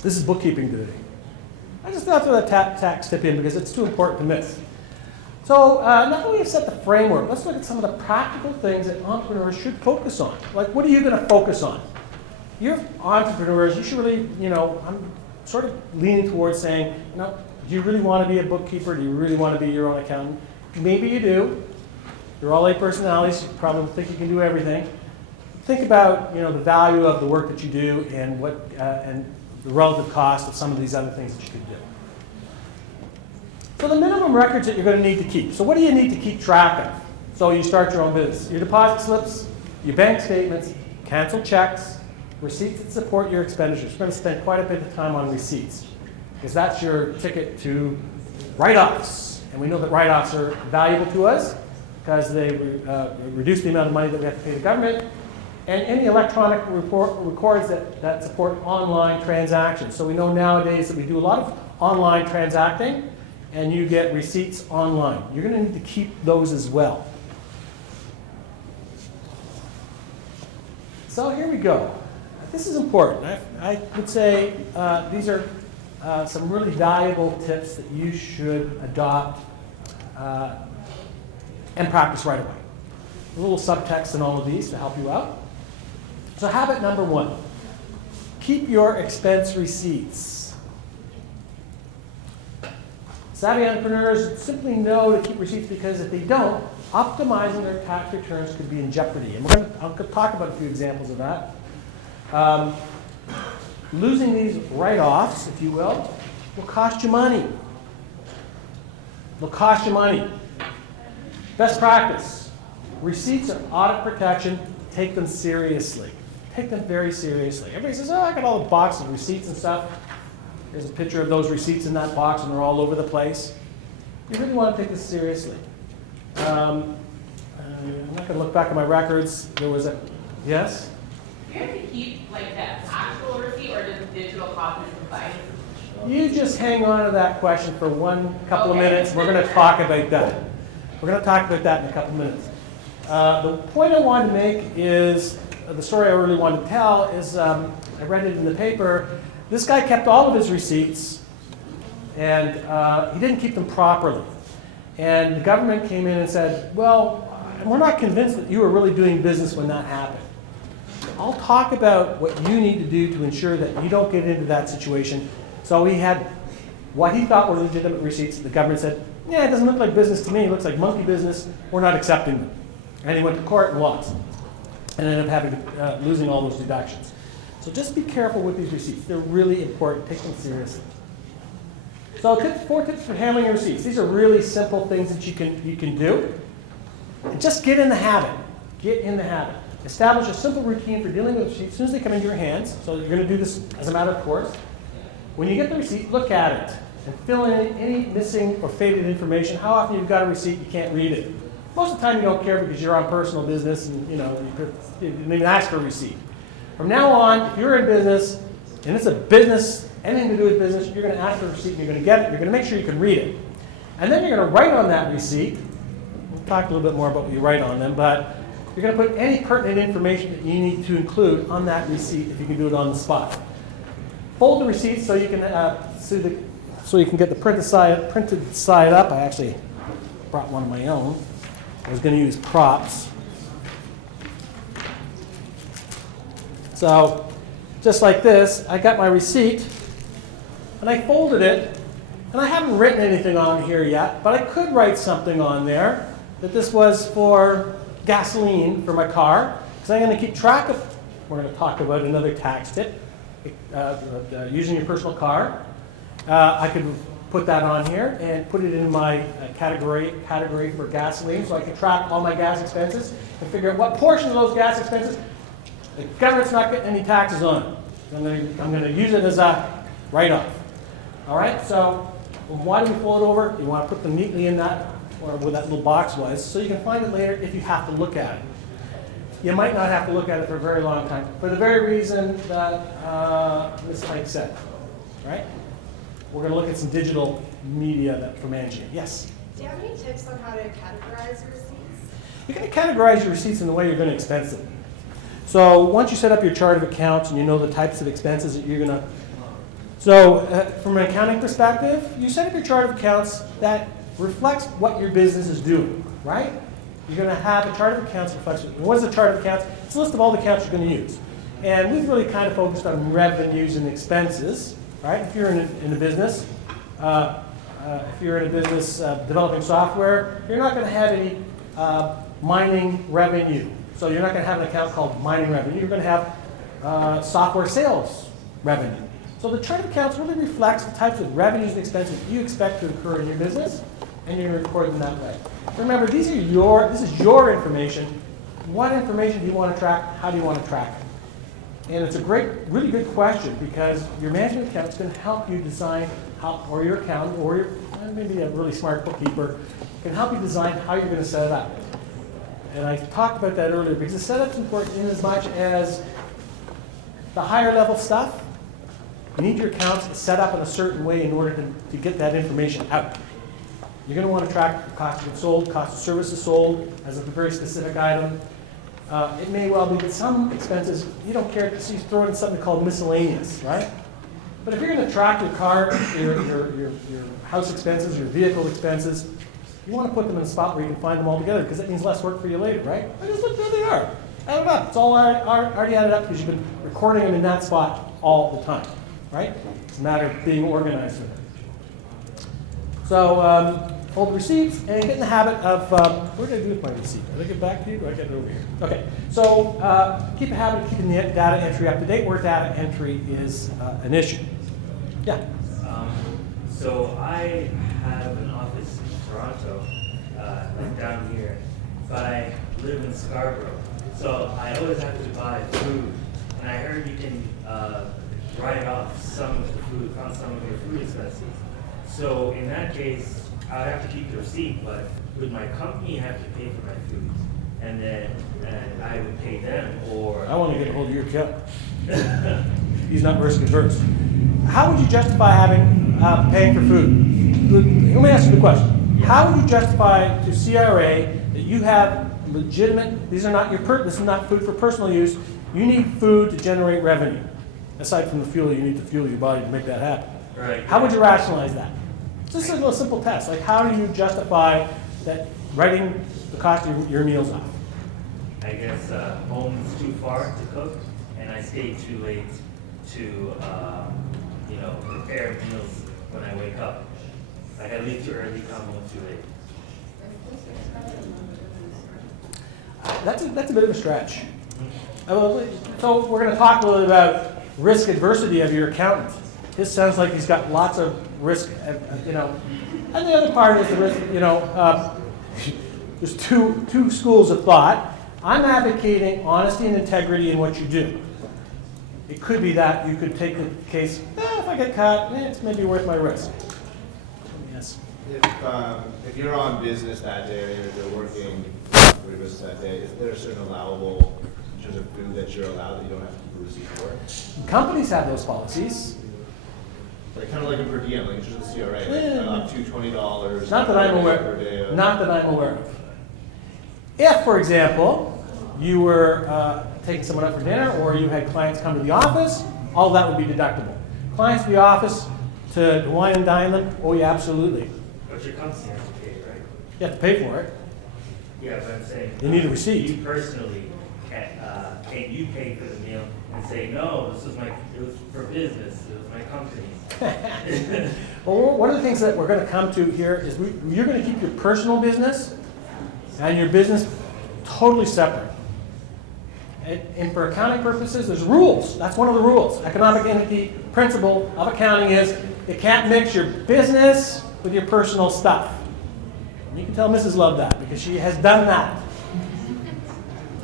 This is bookkeeping today. I just thought I'd throw that tax tip in because it's too important to miss. So now that we've set the framework, let's look at some of the practical things that entrepreneurs should focus on. Like, what are you going to focus on? You're entrepreneurs, you should really, I'm sort of leaning towards saying, do you really want to be a bookkeeper? Do you really want to be your own accountant? Maybe you do. You're all A personalities, you probably think you can do everything. Think about, the value of the work that you do and and the relative cost of some of these other things that you could do. So the minimum records that you're going to need to keep. So what do you need to keep track of? So you start your own business. Your deposit slips, your bank statements, canceled checks, receipts that support your expenditures. We're going to spend quite a bit of time on receipts because that's your ticket to write-offs. And we know that write-offs are valuable to us because they reduce the amount of money that we have to pay the government. And any electronic records that support online transactions. So we know nowadays that we do a lot of online transacting, and you get receipts online. You're going to need to keep those as well. So here we go. This is important. I would say these are some really valuable tips that you should adopt and practice right away. A little subtext in all of these to help you out. So habit number 1, keep your expense receipts. Savvy entrepreneurs simply know to keep receipts because if they don't, optimizing their tax returns could be in jeopardy. And I'll talk about a few examples of that. Losing these write-offs, if you will cost you money. Will cost you money. Best practice. Receipts are audit protection. Take them seriously. Take them very seriously. Everybody says, I got all the boxes of receipts and stuff. Here's a picture of those receipts in that box, and they're all over the place. You really want to take this seriously. I'm not going to look back at my records. There was yes? Do you have to keep the actual receipt or just digital copies suffice? You just hang on to that question for couple of minutes. We're going to talk about that. We're going to talk about that in a couple of minutes. The point I wanted to make is, the story I really wanted to tell is, I read it in the paper. This guy kept all of his receipts, and he didn't keep them properly. And the government came in and said, well, we're not convinced that you were really doing business when that happened. I'll talk about what you need to do to ensure that you don't get into that situation. So he had what he thought were legitimate receipts. The government said, yeah, it doesn't look like business to me. It looks like monkey business. We're not accepting them. And he went to court and lost. And ended up losing all those deductions. So just be careful with these receipts. They're really important. Take them seriously. So 4 tips for handling your receipts. These are really simple things that you can do. And just get in the habit. Get in the habit. Establish a simple routine for dealing with receipts as soon as they come into your hands. So you're going to do this as a matter of course. When you get the receipt, look at it and fill in any missing or faded information. How often you've got a receipt, you can't read it. Most of the time you don't care because you're on personal business and you didn't even ask for a receipt. From now on, if you're in business and it's a business, anything to do with business, you're going to ask for a receipt and you're going to get it. You're going to make sure you can read it. And then you're going to write on that receipt. We'll talk a little bit more about what you write on them, but you're going to put any pertinent information that you need to include on that receipt if you can do it on the spot. Fold the receipt so you can get the printed side up. I actually brought one of my own. I was going to use props. So just like this, I got my receipt and I folded it, and I haven't written anything on here yet, but I could write something on there that this was for gasoline for my car, because I'm going to keep track of, we're going to talk about another tax tip, using your personal car. I could put that on here and put it in my category for gasoline, so I can track all my gas expenses and figure out what portion of those gas expenses the government's not getting any taxes on. I'm going to use it as a write-off. All right, so why do we fold it over? You want to put them neatly in that, or where that little box was, so you can find it later if you have to look at it. You might not have to look at it for a very long time, for the very reason that Ms. Mike said, right? We're going to look at some digital media for managing it. Yes? Do you have any tips on how to categorize your receipts? You're going to categorize your receipts in the way you're going to expense them. So once you set up your chart of accounts and you know the types of expenses that you're going to... So from an accounting perspective, you set up your chart of accounts that reflects what your business is doing, right? You're going to have a chart of accounts that reflects... What is a chart of accounts? It's a list of all the accounts you're going to use. And we've really kind of focused on revenues and expenses, right? If you're in a business, developing software, you're not going to have any mining revenue. So you're not going to have an account called mining revenue. You're going to have software sales revenue. So the chart of accounts really reflects the types of revenues and expenses you expect to incur in your business, and you're going to record them that way. Remember, this is your information. What information do you want to track? How do you want to track it? And it's a really good question, because your management account is going to help you design how, or your accountant, or maybe a really smart bookkeeper can help you design how you're going to set it up. And I talked about that earlier, because the setup's important in as much as the higher level stuff. You need your accounts set up in a certain way in order to get that information out. You're going to want to track the cost of goods sold, cost of services sold as a very specific item. It may well be that some expenses you don't care to see, throw in something called miscellaneous, right? But if you're going to track your car, your house expenses, your vehicle expenses, you want to put them in a spot where you can find them all together, because that means less work for you later, right? I just look where they are. Add it up. It's all already added up because you've been recording them in that spot all the time, right? It's a matter of being organized with it. So fold receipts and get in the habit of, what did I do with my receipt? Did I get back to you? Or I get it over here? Okay. So keep a habit of keeping the data entry up to date where data entry is an issue. Yeah? So I have an office in Toronto, like down here, but I live in Scarborough. So I always have to buy food. And I heard you can write off some of the food, on some of your food expenses. So in that case, I would have to keep the receipt, but would my company have to pay for my food? And then I would pay them, or... I want to get a hold of your account. He's not risk adverse. How would you justify paying for food? Let me ask you the question. How would you justify to CRA that you have legitimate, this is not food for personal use, you need food to generate revenue. Aside from the fuel, you need to fuel your body to make that happen. Right. How would you rationalize that? Just a little simple test. Like, how do you justify that writing the cost of your meals off? I guess home is too far to cook, and I stay too late to, prepare meals when I wake up. Like, I leave too early, come home too late. That's a bit of a stretch. So we're going to talk a little about risk adversity of your accountant. This sounds like he's got lots of risk, you know. And the other part is the risk, you know, there's two schools of thought. I'm advocating honesty and integrity in what you do. It could be that you could take the case, if I get caught, it's maybe worth my risk. Yes. If you're on business that day or you're working for business that day, is there a certain allowable in terms of food that you're allowed that you don't have to keep a receipt for? Companies have those policies. Like kind of like a per diem, like in terms of the CRA, like up to $20. Not that I'm aware. Per day of, Not that I'm aware of. If, for example, you were taking someone out for dinner, or you had clients come to the office, all of that would be deductible. Clients to the office to wine and dine them, oh yeah, absolutely. But your company has to pay, right? You have to pay for it. Yeah, but I'm saying. You need a receipt. You personally can't you pay for the meal and say, no, it was for business, it was my company's. Well, one of the things that we're going to come to here is you're going to keep your personal business and your business totally separate. And for accounting purposes, there's rules. That's one of the rules. Economic entity principle of accounting is you can't mix your business with your personal stuff. And you can tell Mrs. Love that because she has done that.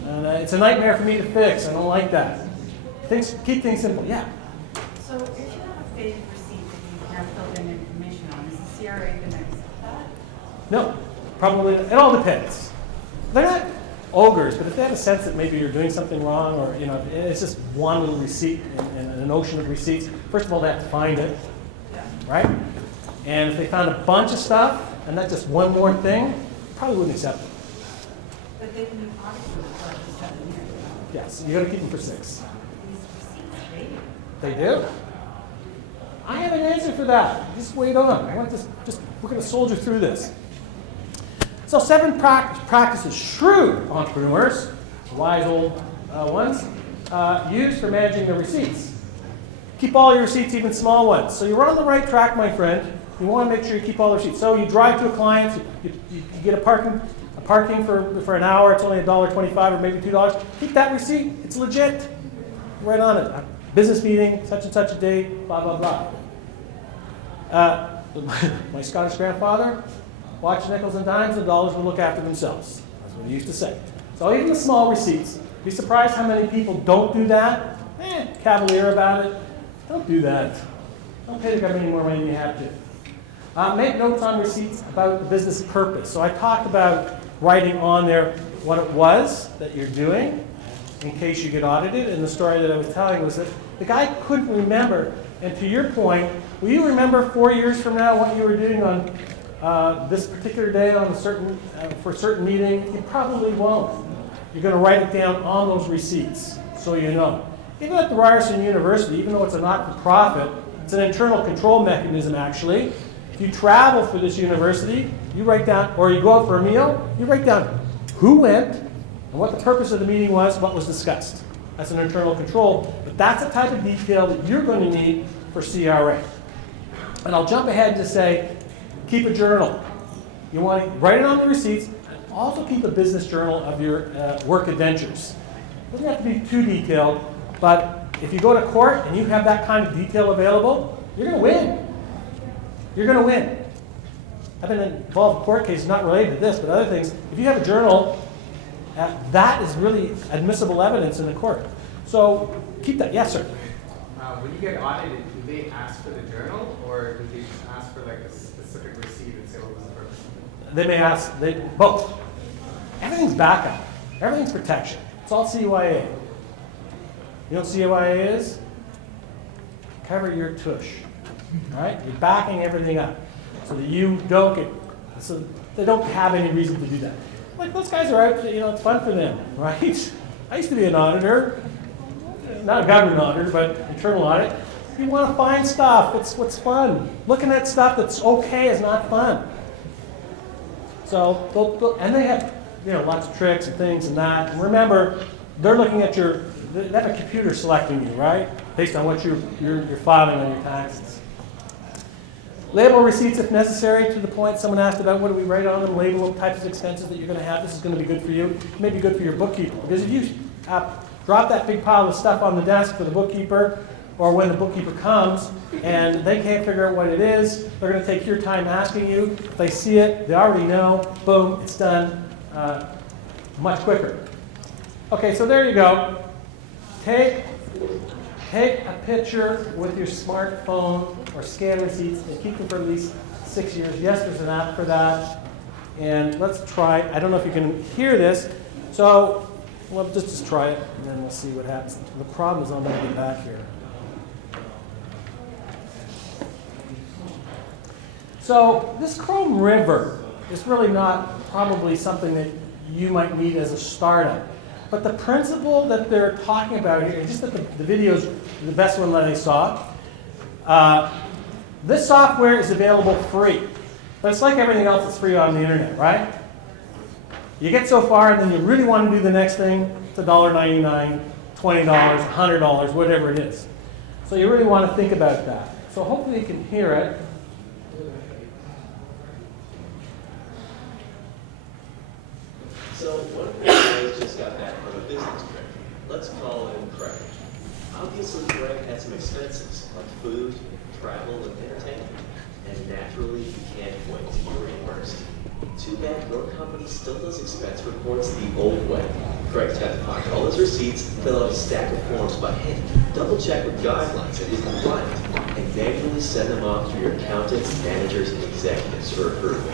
And it's a nightmare for me to fix. I don't like that. Keep things simple. Yeah. So if you have a fake receipt that you have filled in information on, is the CRA going to accept that? No, probably. It all depends. They're not ogres, but if they have a sense that maybe you're doing something wrong, or you know, it's just one little receipt and an ocean of receipts. First of all, they have to find it, right? And if they found a bunch of stuff and that's just one more thing, probably wouldn't accept it. But they can be audited for up to 7 years. Yes, you got to keep them for 6. These receipts, They do. I have an answer for that. Just wait on. I want this. We're going to soldier through this. So 7 practices shrewd entrepreneurs, wise old ones, use for managing their receipts. Keep all your receipts, even small ones. So you're on the right track, my friend. You want to make sure you keep all the receipts. So you drive to a client, you get a parking for an hour. It's only $1.25 or maybe $2. Keep that receipt. It's legit. Right on it. A business meeting, such and such a date, blah blah blah. My Scottish grandfather. Watch nickels and dimes, the dollars will look after themselves. That's what he used to say. So even the small receipts, be surprised how many people don't do that. Cavalier about it. Don't do that. Don't pay the government any more money than you have to. Make notes on receipts about the business purpose. So I talked about writing on there what it was that you're doing in case you get audited. And the story that I was telling was that the guy couldn't remember. And to your point, will you remember 4 years from now what you were doing on this particular day on for a certain meeting? You probably won't. You're going to write it down on those receipts so you know. Even at the Ryerson University, even though it's a not-for-profit, it's an internal control mechanism actually. If you travel for this university, you write down, or you go out for a meal, you write down who went and what the purpose of the meeting was, what was discussed. That's an internal control, but that's the type of detail that you're going to need for CRA. And I'll jump ahead to say, keep a journal. You want to write it on the receipts, and also keep a business journal of your work adventures. It doesn't have to be too detailed, but if you go to court and you have that kind of detail available, you're going to win. You're going to win. I've been involved in court cases, not related to this, but other things. If you have a journal, that is really admissible evidence in the court. So keep that. Yes, sir. When you get audited, do they ask for the journal, or do they just ask for like a specific receipt and say what was the purpose of it? They may ask, both. Everything's backup. Everything's protection. It's all CYA. You know what CYA is? Cover your tush. All right? You're backing everything up so that you don't get, so they don't have any reason to do that. Like those guys are out, it's fun for them, right? I used to be an auditor, not a government auditor, but internal audit. You want to find stuff. It's what's fun. Looking at stuff that's okay is not fun. So, and they have, lots of tricks and things and that. And remember, they're looking at they have a computer selecting you, right? Based on what you're filing on your taxes. Label receipts if necessary. To the point someone asked about what do we write on them, label them, types of expenses that you're going to have. This is going to be good for you. It may be good for your bookkeeper. Because if you drop that big pile of stuff on the desk for the bookkeeper, or when the bookkeeper comes and they can't figure out what it is, they're going to take your time asking you. If they see it, they already know, boom, it's done much quicker. Okay, so there you go. Take a picture with your smartphone or scan receipts and keep them for at least 6 years. Yes, there's an app for that. And let's try, I don't know if you can hear this. So, well, just try it and then we'll see what happens. The problem is I'm going to get back here. So this Chrome River is really not probably something that you might need as a startup. But the principle that they're talking about here, just that the video is the best one that I saw. This software is available free. But it's like everything else that's free on the internet, right? You get so far and then you really want to do the next thing. It's $1.99, $20, $100, whatever it is. So you really want to think about that. So hopefully you can hear it. So one of the guys just got back from a business trip. Let's call him Craig. Obviously, Craig had some expenses like food, travel, and entertainment. And naturally, he can't wait to be reimbursed. Too bad your company still does expense reports the old way. Craig's had to find all his receipts, fill out a stack of forms by hand, double check with guidelines that he's compliant, and manually send them off to your accountants, managers, and executives for approval.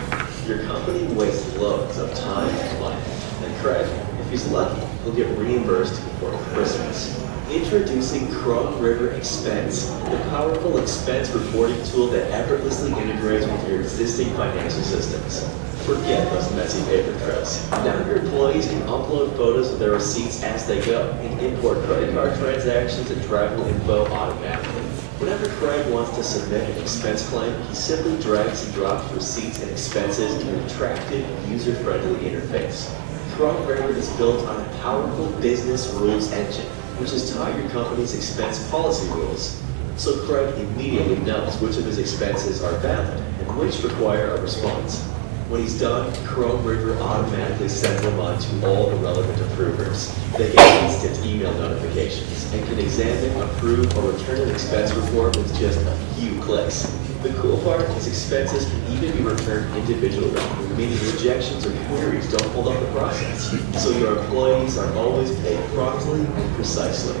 Your company wastes loads of time and money. And Craig, if he's lucky, he'll get reimbursed before Christmas. Introducing Chrome River Expense, the powerful expense reporting tool that effortlessly integrates with your existing financial systems. Forget those messy paper trails. Now your employees can upload photos of their receipts as they go and import credit card transactions and travel info automatically. Whenever Craig wants to submit an expense claim, he simply drags and drops receipts and expenses in an attractive, user-friendly interface. Chrome River is built on a powerful business rules engine, which has taught your company's expense policy rules. So Craig immediately knows which of his expenses are valid and which require a response. When he's done, Chrome River automatically sends them on to all the relevant approvers. They get instant email notifications and can examine, approve, or return an expense report with just a few clicks. The cool part is expenses can even be returned individually, meaning rejections or queries don't hold up the process. So your employees are always paid promptly and precisely.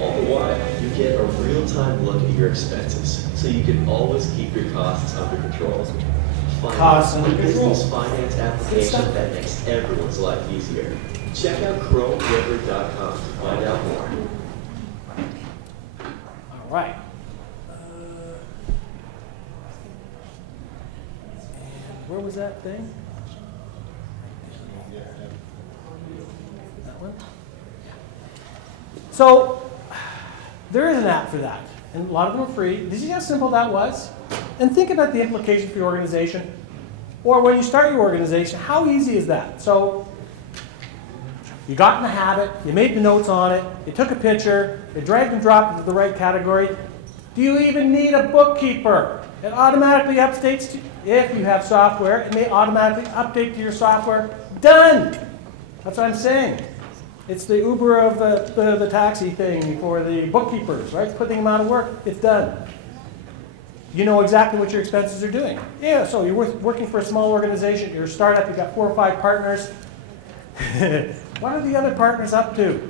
All the while, you get a real-time look at your expenses, so you can always keep your costs under control. Finally, a business finance application that makes everyone's life easier. Check out ChromeRiver.com to find out more. All right. Where was that thing? That one? So, there is an app for that, and a lot of them are free. Did you see how simple that was? And think about the implication for your organization, or when you start your organization, how easy is that? So, you got in the habit, you made the notes on it, you took a picture, you dragged and dropped it to the right category. Do you even need a bookkeeper? It automatically updates to, if you have software, it may automatically update to your software. Done! That's what I'm saying. It's the Uber of the taxi thing for the bookkeepers, right? Putting them out of work, it's done. You know exactly what your expenses are doing. Yeah, so you're working for a small organization, you're a startup, you've got 4 or 5 partners. What are the other partners up to?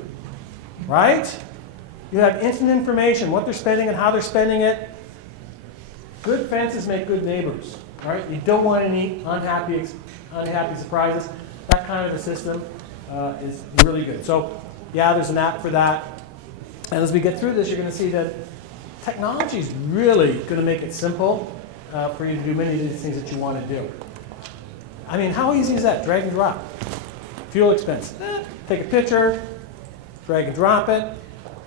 Right? You have instant information, what they're spending and how they're spending it. Good fences make good neighbors. Right? You don't want any unhappy surprises. That kind of a system is really good. So, yeah, there's an app for that. And as we get through this, you're going to see that technology is really going to make it simple for you to do many of these things that you want to do. I mean, how easy is that? Drag and drop. Fuel expense. Take a picture, drag and drop it.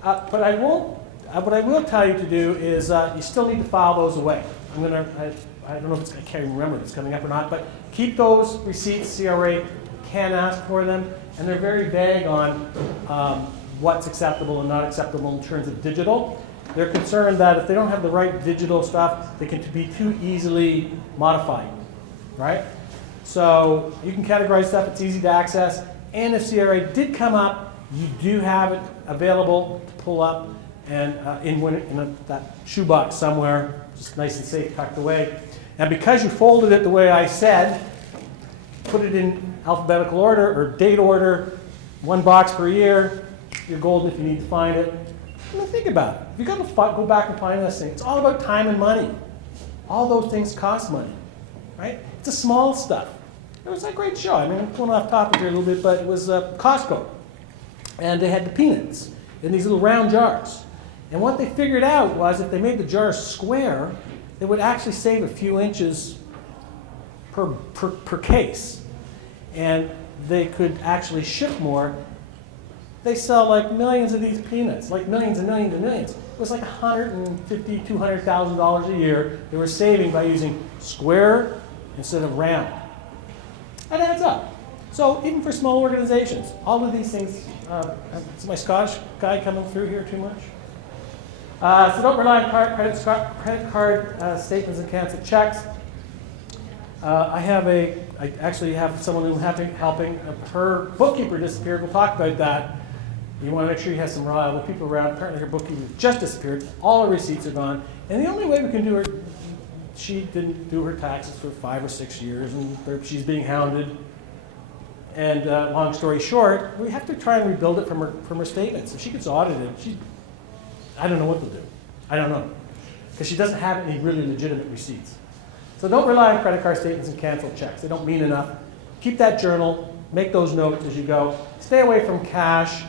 But what I will tell you to do is you still need to file those away. I don't know if I can't remember if it's coming up or not, but keep those receipts. CRA can ask for them, and they're very vague on what's acceptable and not acceptable in terms of digital. They're concerned that if they don't have the right digital stuff, they can be too easily modified, right? So you can categorize stuff, it's easy to access, and if CRA did come up, you do have it available to pull up and that shoebox somewhere, just nice and safe, tucked away. And because you folded it the way I said, put it in alphabetical order or date order, 1 box per year, you're golden if you need to find it. And then think about it. You've got to go back and find this thing. It's all about time and money. All those things cost money, right? It's the small stuff. It was a great show. I mean, I'm going off topic here a little bit, but it was Costco. And they had the peanuts in these little round jars. And what they figured out was if they made the jars square, they would actually save a few inches per case. And they could actually ship more. They sell like millions of these peanuts, like millions and millions and millions. It was like $150,000, $200,000 a year they were saving by using square instead of round. That adds up. So even for small organizations, all of these things, is my Scottish guy coming through here too much? So don't rely on credit card statements and canceled checks. I actually have someone who's helping. Her bookkeeper disappeared. We'll talk about that. You want to make sure you have some reliable people around. Apparently her bookkeeper just disappeared. All her receipts are gone. And the only way we can do her, she didn't do her taxes for 5 or 6 years, and she's being hounded. And long story short, we have to try and rebuild it from her statements. If she gets audited, I don't know what to do. I don't know. Because she doesn't have any really legitimate receipts. So don't rely on credit card statements and canceled checks. They don't mean enough. Keep that journal. Make those notes as you go. Stay away from cash.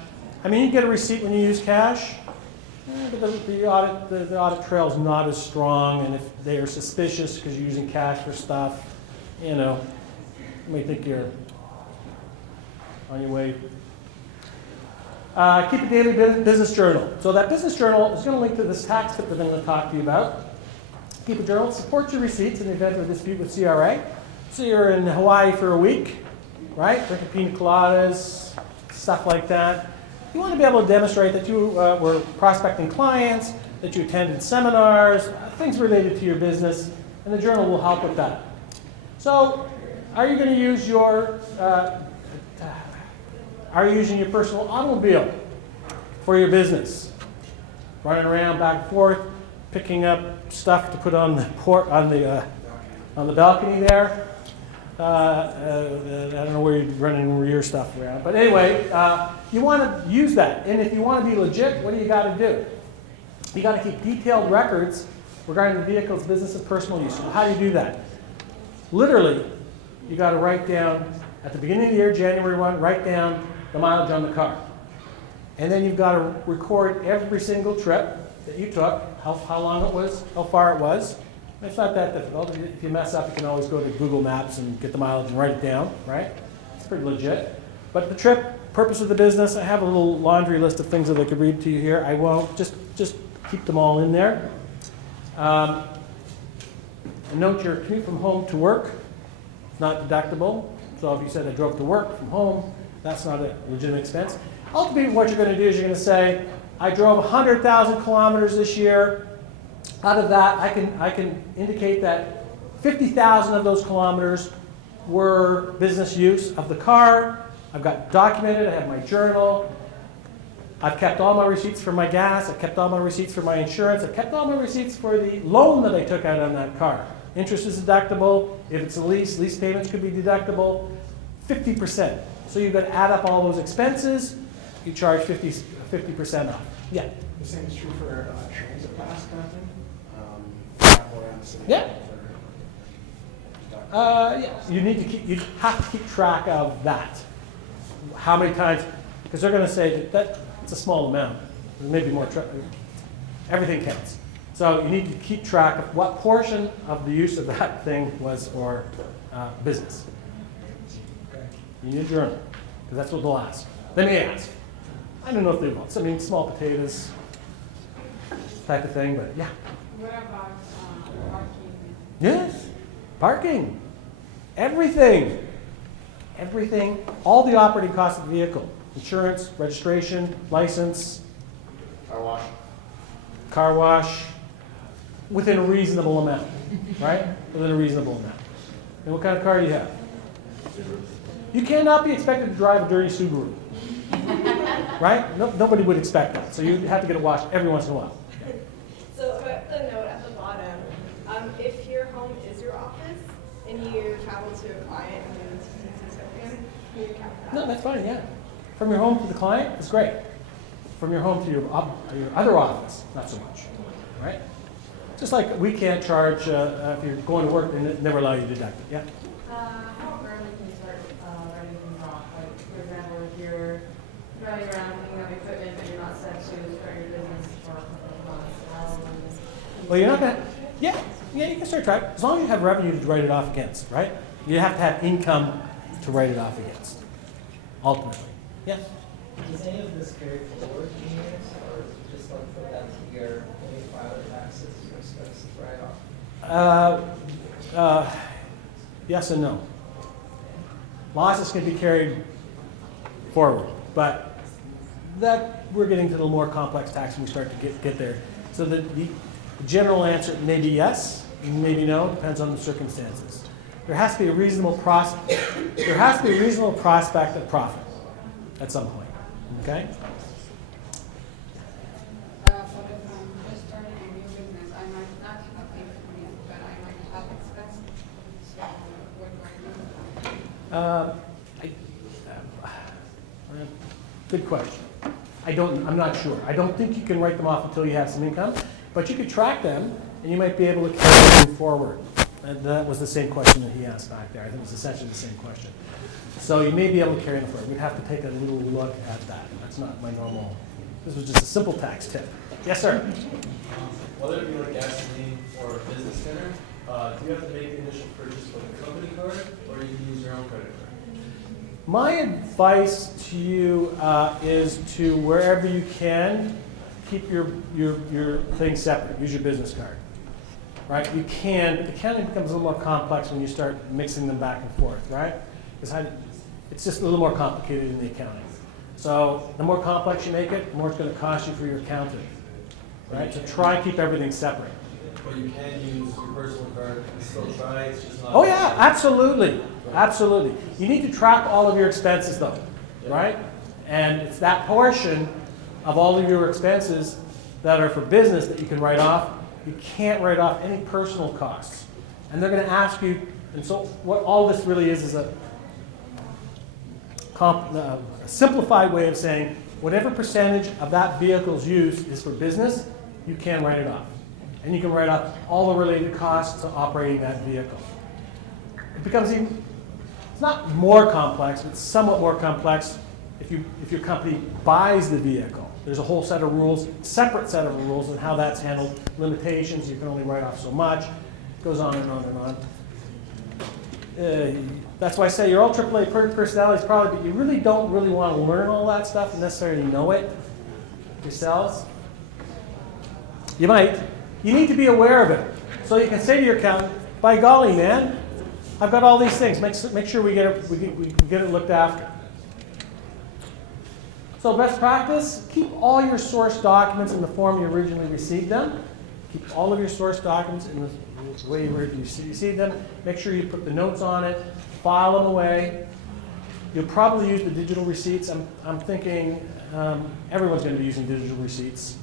I mean, you get a receipt when you use cash, but the audit trail is not as strong, and if they are suspicious because you're using cash for stuff, you may think you're on your way. Keep a daily business journal. So that business journal is going to link to this tax tip that I'm going to talk to you about. Keep a journal. Support your receipts in the event of a dispute with CRA. So you're in Hawaii for a week, right? Drinking pina coladas, stuff like that. You want to be able to demonstrate that you were prospecting clients, that you attended seminars, things related to your business, and the journal will help with that. So, are you going to use are you using your personal automobile for your business? Running around back and forth, picking up stuff to put on the balcony there. I don't know where you're running your stuff around. But anyway, you want to use that. And if you want to be legit, what do you got to do? You got to keep detailed records regarding the vehicle's business and personal use. So how do you do that? Literally, you got to write down, at the beginning of the year, January 1, write down the mileage on the car. And then you've got to record every single trip that you took, how long it was, how far it was. It's not that difficult. If you mess up, you can always go to Google Maps and get the mileage and write it down, right? It's pretty legit. But the trip, purpose of the business, I have a little laundry list of things that I could read to you here. I won't. Just keep them all in there. And note your commute from home to work. It's not deductible. So if you said I drove to work from home, that's not a legitimate expense. Ultimately, what you're going to do is you're going to say, I drove 100,000 kilometers this year. Out of that, I can indicate that 50,000 of those kilometers were business use of the car. I've got documented. I have my journal. I've kept all my receipts for my gas. I've kept all my receipts for my insurance. I've kept all my receipts for the loan that I took out on that car. Interest is deductible. If it's a lease payments could be deductible. 50%. So you've got to add up all those expenses. You charge 50% off. Yeah. The same is true for transit pass kind of thing? Yeah. You have to keep track of that. How many times? Because they're going to say that it's a small amount. Maybe more. Everything counts. So you need to keep track of what portion of the use of that thing was for business. You need a journal, because that's what they'll ask. They may ask. I don't know if they will. I mean, small potatoes type of thing, but yeah. What about parking? Yes, parking. Everything. Everything. All the operating costs of the vehicle. Insurance, registration, license. Car wash. Within a reasonable amount, right? Within a reasonable amount. And what kind of car do you have? You cannot be expected to drive a dirty Subaru. right? Nobody would expect that. So you have to get it washed every once in a while. So about the note at the bottom, if your home is your office and you travel to a client and you tip him, can you count that? No, that's fine, yeah. From your home to the client, it's great. From your home to your other office, not so much, right? Just like we can't charge if you're going to work and never allow you to deduct it, yeah? How early can you start writing things off? Like, for example, if you're driving around picking up equipment, but you're not set to start your business for a couple of months, Well, you're not going to, yeah, you can start track. As long as you have revenue to write it off against, right? You have to have income to write it off against, ultimately. Yes? Does any of this carry forward in years, or is it just like for that year when you file your taxes, your expenses write off? Yes and no. Losses can be carried forward, but that we're getting to the more complex tax when we start to get there. So the general answer may be yes, maybe no, depends on the circumstances. There has to be a reasonable prospect of profit at some point. Okay? But if I'm just starting a new business, I might not have income, but I might have expenses. So what do I do? Good question. I'm not sure. I don't think you can write them off until you have some income, but you could track them and you might be able to carry them forward. And that was the same question that he asked back there. I think it was essentially the same question. So you may be able to carry them forward. We'd have to take a little look at that. That's not my normal. This was just a simple tax tip. Yes, sir? Whether it be like gasoline or business dinner, do you have to make the initial purchase with a company card, or you can use your own credit card? My advice to you is to, wherever you can, keep your things separate. Use your business card. Right? You can, but the accounting becomes a little more complex when you start mixing them back and forth, right? It's just a little more complicated in the accounting. So the more complex you make it, the more it's going to cost you for your accounting. Right? So try and keep everything separate. But you can use your personal card and still try, it's just not... Oh yeah, absolutely. Absolutely. You need to track all of your expenses though, right? And it's that portion of all of your expenses that are for business that you can write off. You can't write off any personal costs. And they're going to ask you, and so what all this really is a simplified way of saying whatever percentage of that vehicle's use is for business, you can write it off. And you can write off all the related costs to operating that vehicle. It becomes even, it's not more complex, but somewhat more complex if your company buys the vehicle. There's a whole set of rules, separate set of rules on how that's handled, limitations, you can only write off so much, it goes on and on and on. That's why I say your all AAA personality is probably, but you really don't really want to learn all that stuff and necessarily know it yourselves. You might. You need to be aware of it. So you can say to your accountant, by golly, man, I've got all these things. Make sure we get it looked after. So best practice, keep all your source documents in the form you originally received them. Keep all of your source documents in the way you originally received them. Make sure you put the notes on it. File them away. You'll probably use the digital receipts. I'm thinking everyone's going to be using digital receipts.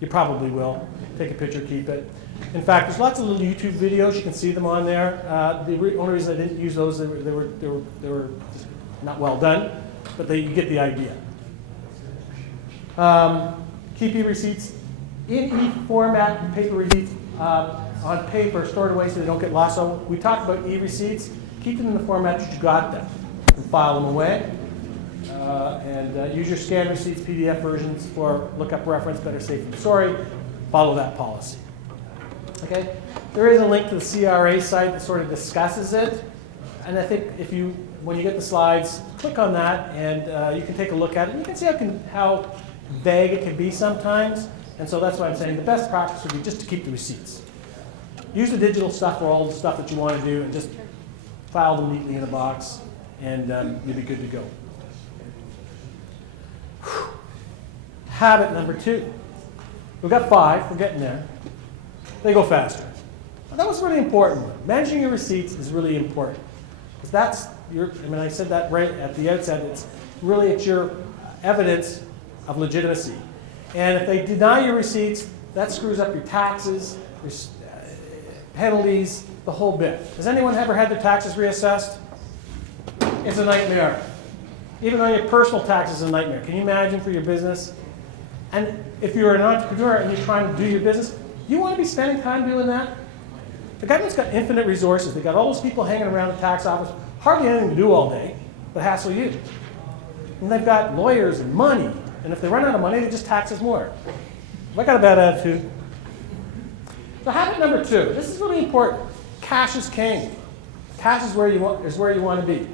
You probably will. Take a picture, keep it. In fact, there's lots of little YouTube videos. You can see them on there. The only reason I didn't use those, they were not well done, but you get the idea. Keep e-receipts in e-format, paper receipts on paper, stored away so they don't get lost. So we talked about e-receipts. Keep them in the format that you got them and file them away. And use your scanned receipts, PDF versions for lookup reference, better safe than sorry. Follow that policy. Okay? There is a link to the CRA site that sort of discusses it. And I think when you get the slides, click on that and you can take a look at it. And you can see how vague it can be sometimes. And so that's why I'm saying the best practice would be just to keep the receipts. Use the digital stuff for all the stuff that you want to do and just file them neatly in a box and you'll be good to go. Habit number 2. We've got 5. We're getting there. They go faster. Well, that was a really important one. Managing your receipts is really important. Because I said that right at the outset. It's your evidence of legitimacy. And if they deny your receipts, that screws up your taxes, your penalties, the whole bit. Has anyone ever had their taxes reassessed? It's a nightmare. Even on your personal taxes, it's a nightmare. Can you imagine for your business? And if you're an entrepreneur and you're trying to do your business, you want to be spending time doing that? The government's got infinite resources. They've got all those people hanging around the tax office, hardly anything to do all day, but hassle you. And they've got lawyers and money. And if they run out of money, they just tax us more. Have I got a bad attitude? So habit number 2. This is really important. Cash is king. Cash is where you want to be.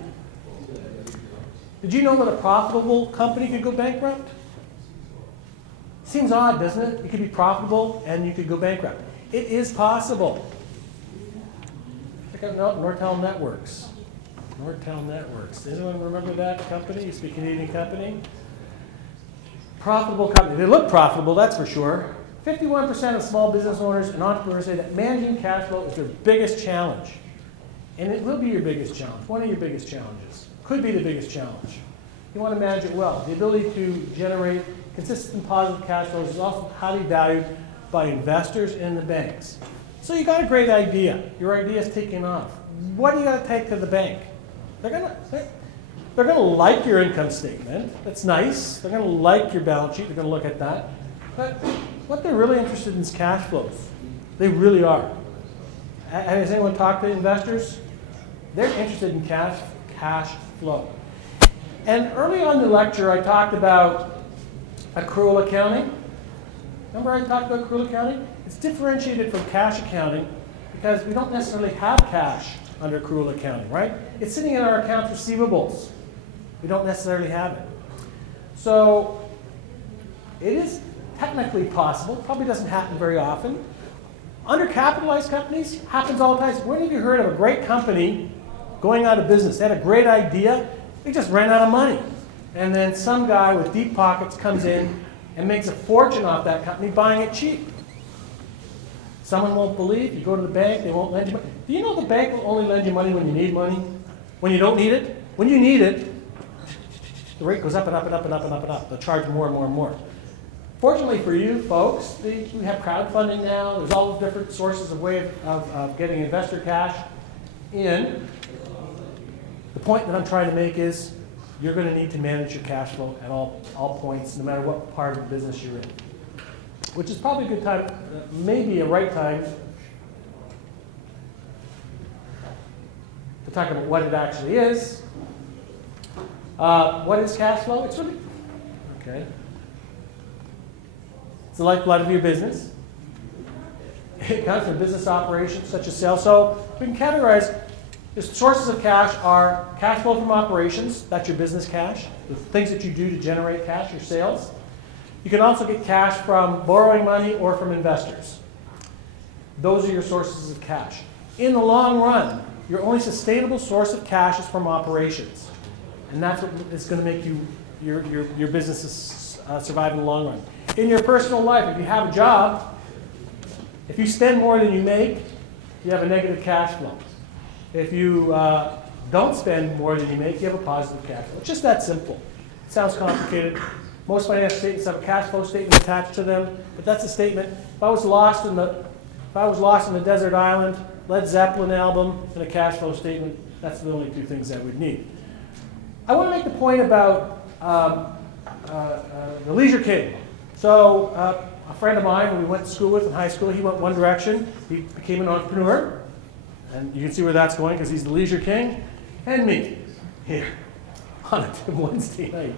Did you know that a profitable company could go bankrupt? Seems odd, doesn't it? You could be profitable and you could go bankrupt. It is possible. Check out Nortel Networks. Nortel Networks. Does anyone remember that company? It used to be a Canadian company. Profitable company. They look profitable, that's for sure. 51% of small business owners and entrepreneurs say that managing cash flow is their biggest challenge. And it will be your biggest challenge, one of your biggest challenges. Could be the biggest challenge. You want to manage it well. The ability to generate consistent positive cash flows is also highly valued by investors and the banks. So you got a great idea. Your idea is taking off. What do you got to take to the bank? They're going to like your income statement. That's nice. They're going to like your balance sheet. They're going to look at that. But what they're really interested in is cash flows. They really are. Has anyone talked to investors? They're interested in cash flow. And early on in the lecture, I talked about accrual accounting. Remember I talked about accrual accounting? It's differentiated from cash accounting because we don't necessarily have cash under accrual accounting, right? It's sitting in our accounts receivables. We don't necessarily have it. So it is technically possible, probably doesn't happen very often. Undercapitalized companies happens all the time. When have you heard of a great company going out of business? They had a great idea, they just ran out of money. And then some guy with deep pockets comes in and makes a fortune off that company buying it cheap. Someone won't believe, you go to the bank, they won't lend you money. Do you know the bank will only lend you money when you need money? When you don't need it? When you need it, the rate goes up and up and up and up and up and up. They'll charge more and more and more. Fortunately for you folks, we have crowdfunding now. There's all different sources of way of getting investor cash in. The point that I'm trying to make is you're going to need to manage your cash flow at all points, no matter what part of the business you're in. Which is probably a good time, maybe a right time, to talk about what it actually is. What is cash flow? It's really, okay. It's the lifeblood of your business. It comes from business operations such as sales. So we can categorize the sources of cash are cash flow from operations, that's your business cash, the things that you do to generate cash, your sales. You can also get cash from borrowing money or from investors. Those are your sources of cash. In the long run, your only sustainable source of cash is from operations. And that's what is going to make your business survive in the long run. In your personal life, if you have a job, if you spend more than you make, you have a negative cash flow. If you don't spend more than you make, you have a positive cash flow. It's just that simple. It sounds complicated. Most financial statements have a cash flow statement attached to them, but that's a statement. If I was lost in the desert island, Led Zeppelin album, and a cash flow statement, that's the only two things I would need. I want to make the point about the Leisure King. So a friend of mine who we went to school with in high school, he went one direction. He became an entrepreneur. And you can see where that's going because he's the Leisure King. And me, here, on a Wednesday night.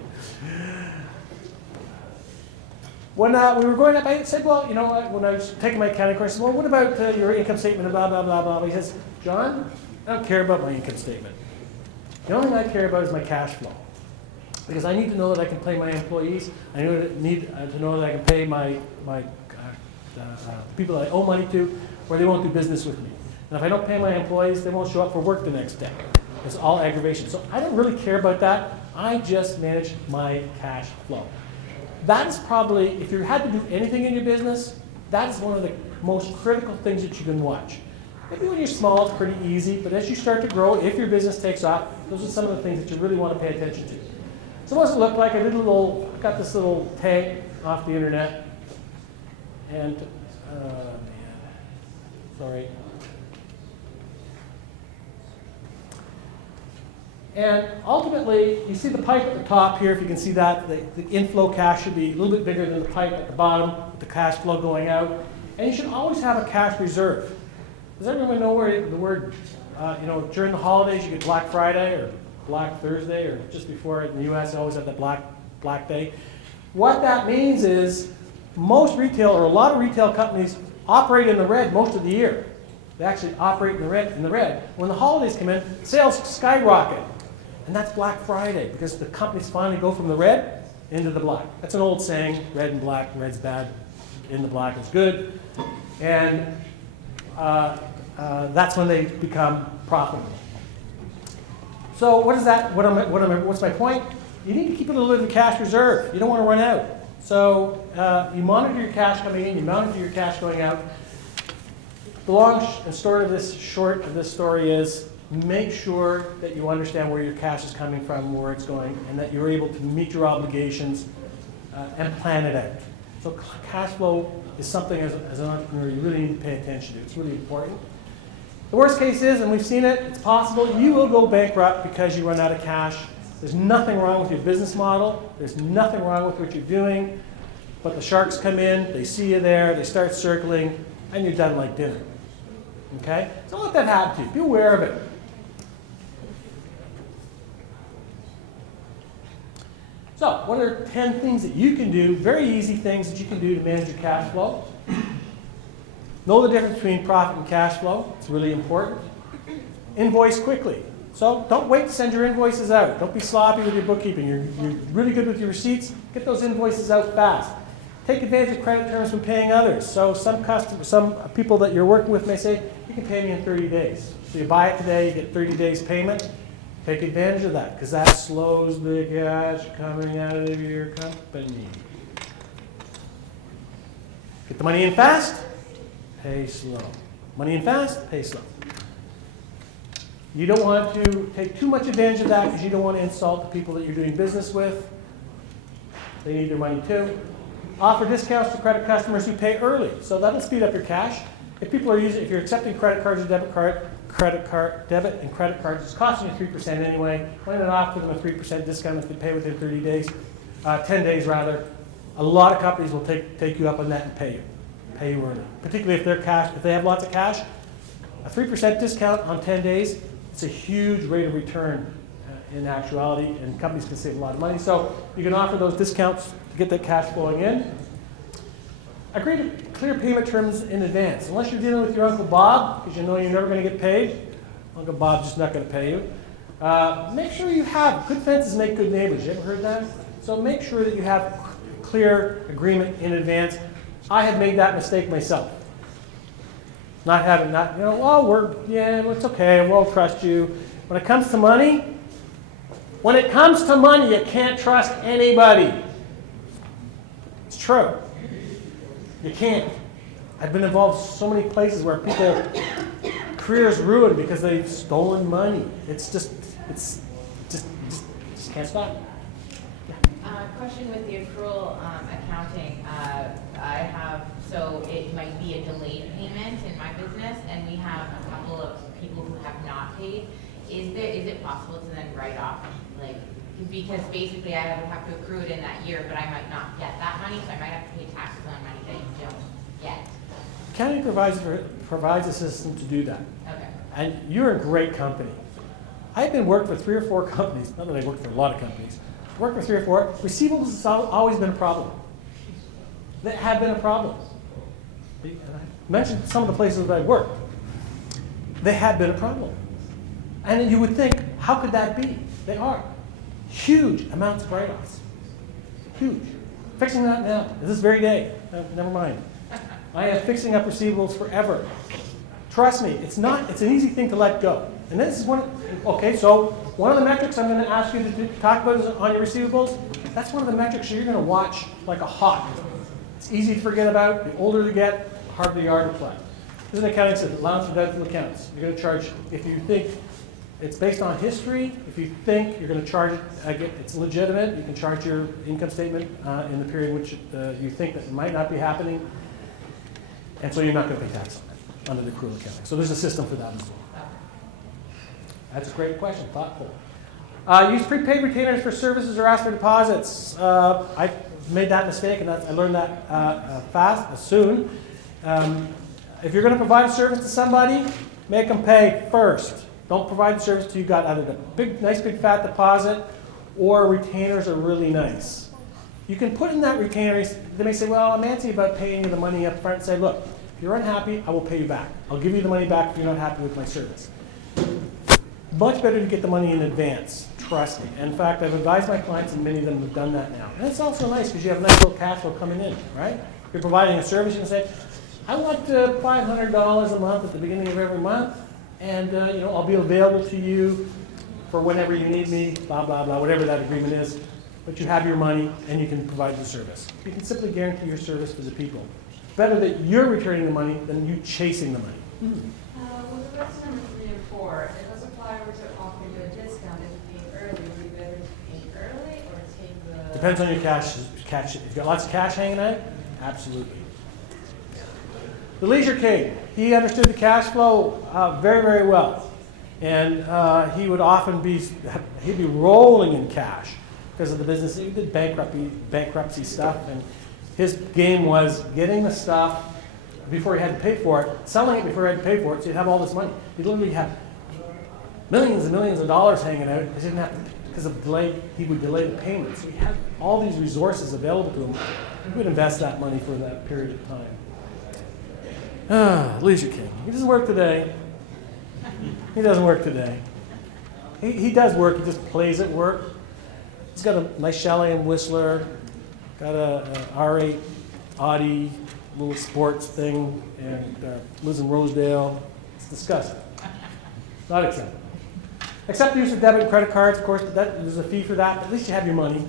When we were growing up, I said, well, you know, when I was taking my accounting course, I said, well, what about your income statement and blah, blah, blah, blah. He says, John, I don't care about my income statement. The only thing I care about is my cash flow. Because I need to know that I can pay my employees. I need to know that I can pay my people that I owe money to, or they won't do business with me. And if I don't pay my employees, they won't show up for work the next day. It's all aggravation. So I don't really care about that. I just manage my cash flow. That is probably, if you had to do anything in your business, that is one of the most critical things that you can watch. Maybe when you're small, it's pretty easy, but as you start to grow, if your business takes off, those are some of the things that you really want to pay attention to. So what does it look like? I did a little got this little tag off the internet, and sorry. And ultimately, you see the pipe at the top here, if you can see that, the inflow cash should be a little bit bigger than the pipe at the bottom, with the cash flow going out. And you should always have a cash reserve. Does everyone know where the word, during the holidays you get Black Friday or Black Thursday, or just before in the US, they always have that Black Day. What that means is most retail, or a lot of retail companies, operate in the red most of the year. They actually operate in the red. When the holidays come in, sales skyrocket. And that's Black Friday, because the companies finally go from the red into the black. That's an old saying, red and black, red's bad, in the black is good. And that's when they become profitable. So what is that? What's my point? You need to keep a little bit of cash reserve. You don't want to run out. So you monitor your cash coming in, you monitor your cash going out. The long and short of this story is make sure that you understand where your cash is coming from, where it's going, and that you're able to meet your obligations and plan it out. So cash flow is something as an entrepreneur you really need to pay attention to. It's really important. The worst case is, and we've seen it, it's possible, you will go bankrupt because you run out of cash. There's nothing wrong with your business model. There's nothing wrong with what you're doing. But the sharks come in, they see you there, they start circling, and you're done like dinner. Okay? So don't let that happen to you. Be aware of it. So, what are 10 things that you can do, very easy things that you can do to manage your cash flow? Know the difference between profit and cash flow. It's really important. Invoice quickly. So, don't wait to send your invoices out. Don't be sloppy with your bookkeeping. You're really good with your receipts. Get those invoices out fast. Take advantage of credit terms when paying others. So some people that you're working with may say, you can pay me in 30 days. So you buy it today, you get 30 days payment. Take advantage of that, because that slows the cash coming out of your company. Get the money in fast, pay slow. Money in fast, pay slow. You don't want to take too much advantage of that, because you don't want to insult the people that you're doing business with. They need their money too. Offer discounts to credit customers who pay early. So that'll speed up your cash. If you're accepting credit cards or debit and credit cards, it's costing you 3% anyway. Why not offer them a 3% discount if they pay within 30 days, 10 days rather. A lot of companies will take you up on that and pay you early. Particularly if they have lots of cash. A 3% discount on 10 days, it's a huge rate of return in actuality, and companies can save a lot of money. So you can offer those discounts to get that cash flowing in. Agree to clear payment terms in advance. Unless you're dealing with your Uncle Bob, because you know you're never going to get paid, Uncle Bob's just not going to pay you. Make sure you have, good fences make good neighbors. You ever heard that? So make sure that you have clear agreement in advance. I have made that mistake myself. It's okay, we'll trust you. When it comes to money, you can't trust anybody. It's true. You can't. I've been involved in so many places where careers ruined because they've stolen money. It's just can't stop. Question with the accrual accounting. So it might be a delayed payment in my business, and we have a couple of people who have not paid. Is it possible to then write off, because basically I would have to accrue it in that year, but I might not get that money, so I might have to pay taxes on money that you don't get. Accounting provides a system to do that. Okay. And you're a great company. I've been working for 3 or 4 companies, not that I worked for a lot of companies, worked for 3 or 4. Receivables has always been a problem. That have been a problem. I mentioned some of the places that I've worked. They have been a problem. And you would think, how could that be? They are. Huge amounts of write-offs. Huge. Fixing that now, this very day. Never mind. I am fixing up receivables forever. Trust me, it's an easy thing to let go. And this is one of the metrics I'm going to ask you to talk about is on your receivables. That's one of the metrics you're going to watch like a hawk. It's easy to forget about. The older you get, the harder they are to play. This is an accounting system, allowance for doubtful accounts. You're going to charge, if you think It's based on history. If you think you're going to charge it, it's legitimate, you can charge your income statement in the period which you think that it might not be happening. And so you're not going to pay tax on it under the accrual accounting. So there's a system for that as well. That's a great question, thoughtful. Use prepaid retainers for services or ask for deposits. I made that mistake, and I learned that soon. If you're going to provide a service to somebody, make them pay first. Don't provide the service till you got either the nice big fat deposit or retainers are really nice. You can put in that retainer. They may say, well, I'm antsy about paying you the money up front. Say, look, if you're unhappy, I will pay you back. I'll give you the money back if you're not happy with my service. Much better to get the money in advance. Trust me. In fact, I've advised my clients, and many of them have done that now. And it's also nice because you have a nice little cash flow coming in, right? You're providing a service, you can say, I want $500 a month at the beginning of every month, and I'll be available to you for whenever you need me, blah, blah, blah, whatever that agreement is. But you have your money, and you can provide the service. You can simply guarantee your service to the people. Better that you're returning the money than you chasing the money. With regards to number 3 and 4, if a supplier were to offer you a discount if you pay early, would it be better to pay early or take the... Depends on your cash. If you've got lots of cash hanging out, absolutely. The Leisure King, he understood the cash flow very, very well. And he would often he'd be rolling in cash because of the business. He did bankruptcy stuff, and his game was getting the stuff before he had to pay for it, selling it before he had to pay for it, so he'd have all this money. He'd literally have millions and millions of dollars hanging out because he didn't have to, because of delay, he would delay the payment. So he had all these resources available to him. He would invest that money for that period of time. Leisure King. He doesn't work today. He doesn't work today. He does work, he just plays at work. He's got a nice Chalet and Whistler, got a R8 Audi, little sports thing, and lives in Rosedale. It's disgusting. Not acceptable. Except use of debit and credit cards, of course, but there's a fee for that. But at least you have your money.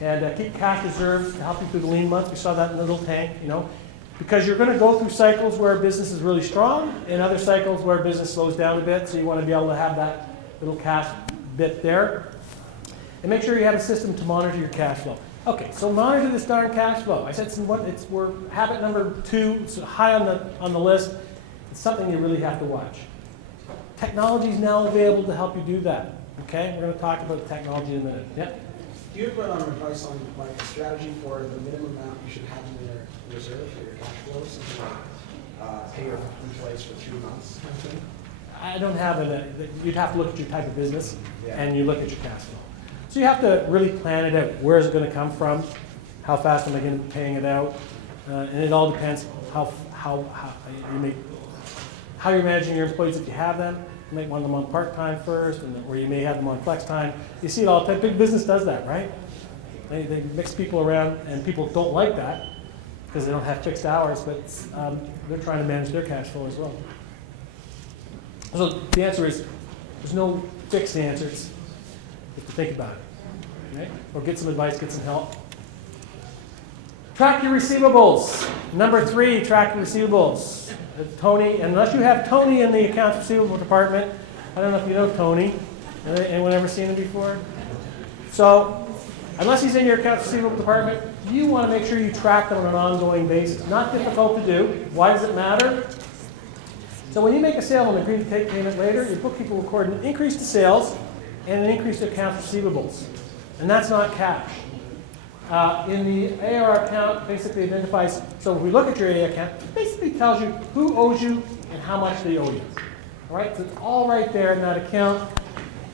And keep cash reserves to help you through the lean months. We saw that in the little tank, because you're going to go through cycles where business is really strong and other cycles where business slows down a bit, so you want to be able to have that little cash bit there. And make sure you have a system to monitor your cash flow. Okay, so monitor this darn cash flow. I said we're habit number 2, it's high on the list. It's something you really have to watch. Technology is now available to help you do that. Okay, we're going to talk about technology in a minute. Yep. Do you have advice on a strategy for the minimum amount you should have in your reserve for your cash flow? Something like pay your employees for 3 months kind of thing? I don't have you'd have to look at your type of business and you look at your cash flow. So you have to really plan it out. Where is it going to come from? How fast am I going to be paying it out? And it all depends how you're managing your employees if you have them. You might want them on part-time first, or you may have them on flex time. You see it all the time. Big business does that, right? They mix people around, and people don't like that because they don't have fixed hours, but they're trying to manage their cash flow as well. So the answer is, there's no fixed answers. You have to think about it, right? Or get some advice, get some help. Track your receivables. Number 3, track your receivables. Tony, unless you have Tony in the accounts receivable department, I don't know if you know Tony. Anyone ever seen him before? So, unless he's in your accounts receivable department, you want to make sure you track them on an ongoing basis. Not difficult to do. Why does it matter? So when you make a sale and agree to take payment later, your bookkeeper will record an increase to sales and an increase to accounts receivables. And that's not cash. In the AR account, basically identifies, so if we look at your AR account, it basically tells you who owes you and how much they owe you. All right, so it's all right there in that account.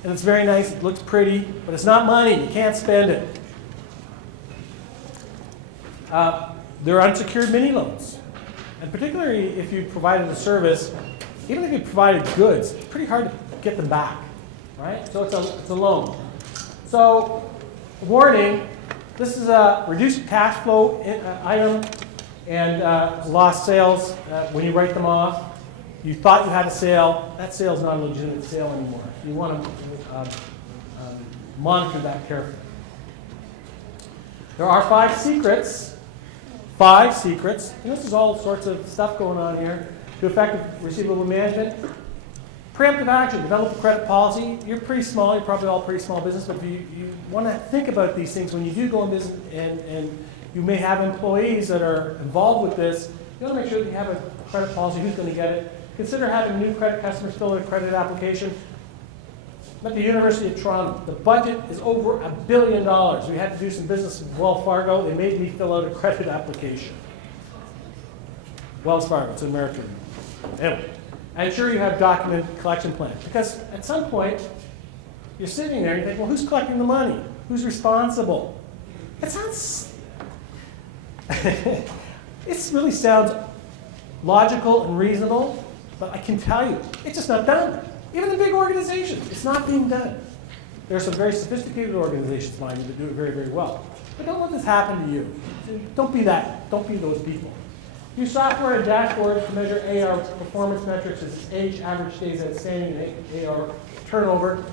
And it's very nice, it looks pretty, but it's not money, you can't spend it. There are unsecured mini loans. And particularly if you provided a service, even if you provided goods, it's pretty hard to get them back. Right? So it's a loan. So, warning, this is a reduced cash flow item and lost sales when you write them off. You thought you had a sale. That sale is not a legitimate sale anymore. You want to monitor that carefully. There are 5 secrets. 5 secrets. And this is all sorts of stuff going on here to effective receivable management. Preemptive action, develop a credit policy. You're pretty small, you're probably all pretty small business, but if you want to think about these things when you do go in business, and you may have employees that are involved with this, you want to make sure that you have a credit policy, who's going to get it. Consider having new credit customers fill out a credit application. At the University of Toronto, the budget is over $1 billion. We had to do some business with Wells Fargo. They made me fill out a credit application. Wells Fargo, it's an American. Anyway, I'm sure you have document collection plans, because at some point, you're sitting there and you think, well, who's collecting the money? Who's responsible? It sounds, it really sounds logical and reasonable, but I can tell you, it's just not done. Even in big organizations, it's not being done. There are some very sophisticated organizations, mind you, that do it very, very well. But don't let this happen to you. Don't be that. Don't be those people. Use software and dashboards to measure AR performance metrics as age, average days outstanding, and AR turnover.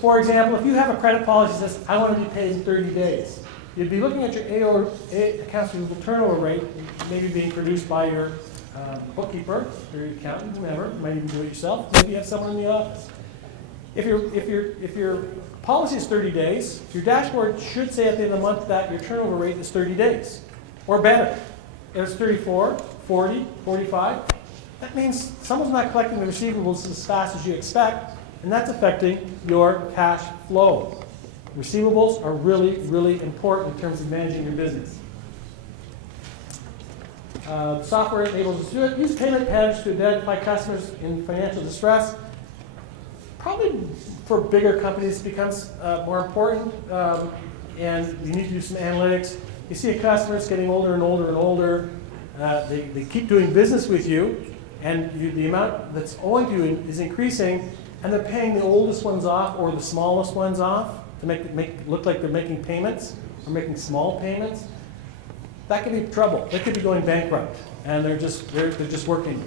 For example, if you have a credit policy that says, I want to be paid in 30 days, you'd be looking at your AR, accounts receivable turnover rate, maybe being produced by your bookkeeper, or your accountant, whomever. You might even do it yourself. Maybe you have someone in the office. If your policy is 30 days, your dashboard should say at the end of the month that your turnover rate is 30 days, or better. If it's 34, 40, 45, that means someone's not collecting the receivables as fast as you expect, and that's affecting your cash flow. Receivables are really, really important in terms of managing your business. Software enables us to do it. Use payment patterns to identify customers in financial distress. Probably for bigger companies it becomes more important, and you need to do some analytics. You see a customer that's getting older and older and older. They keep doing business with you, and the amount that's owing to you is increasing, and they're paying the oldest ones off or the smallest ones off to make it look like they're making payments or making small payments. That could be trouble. They could be going bankrupt, and they're just working.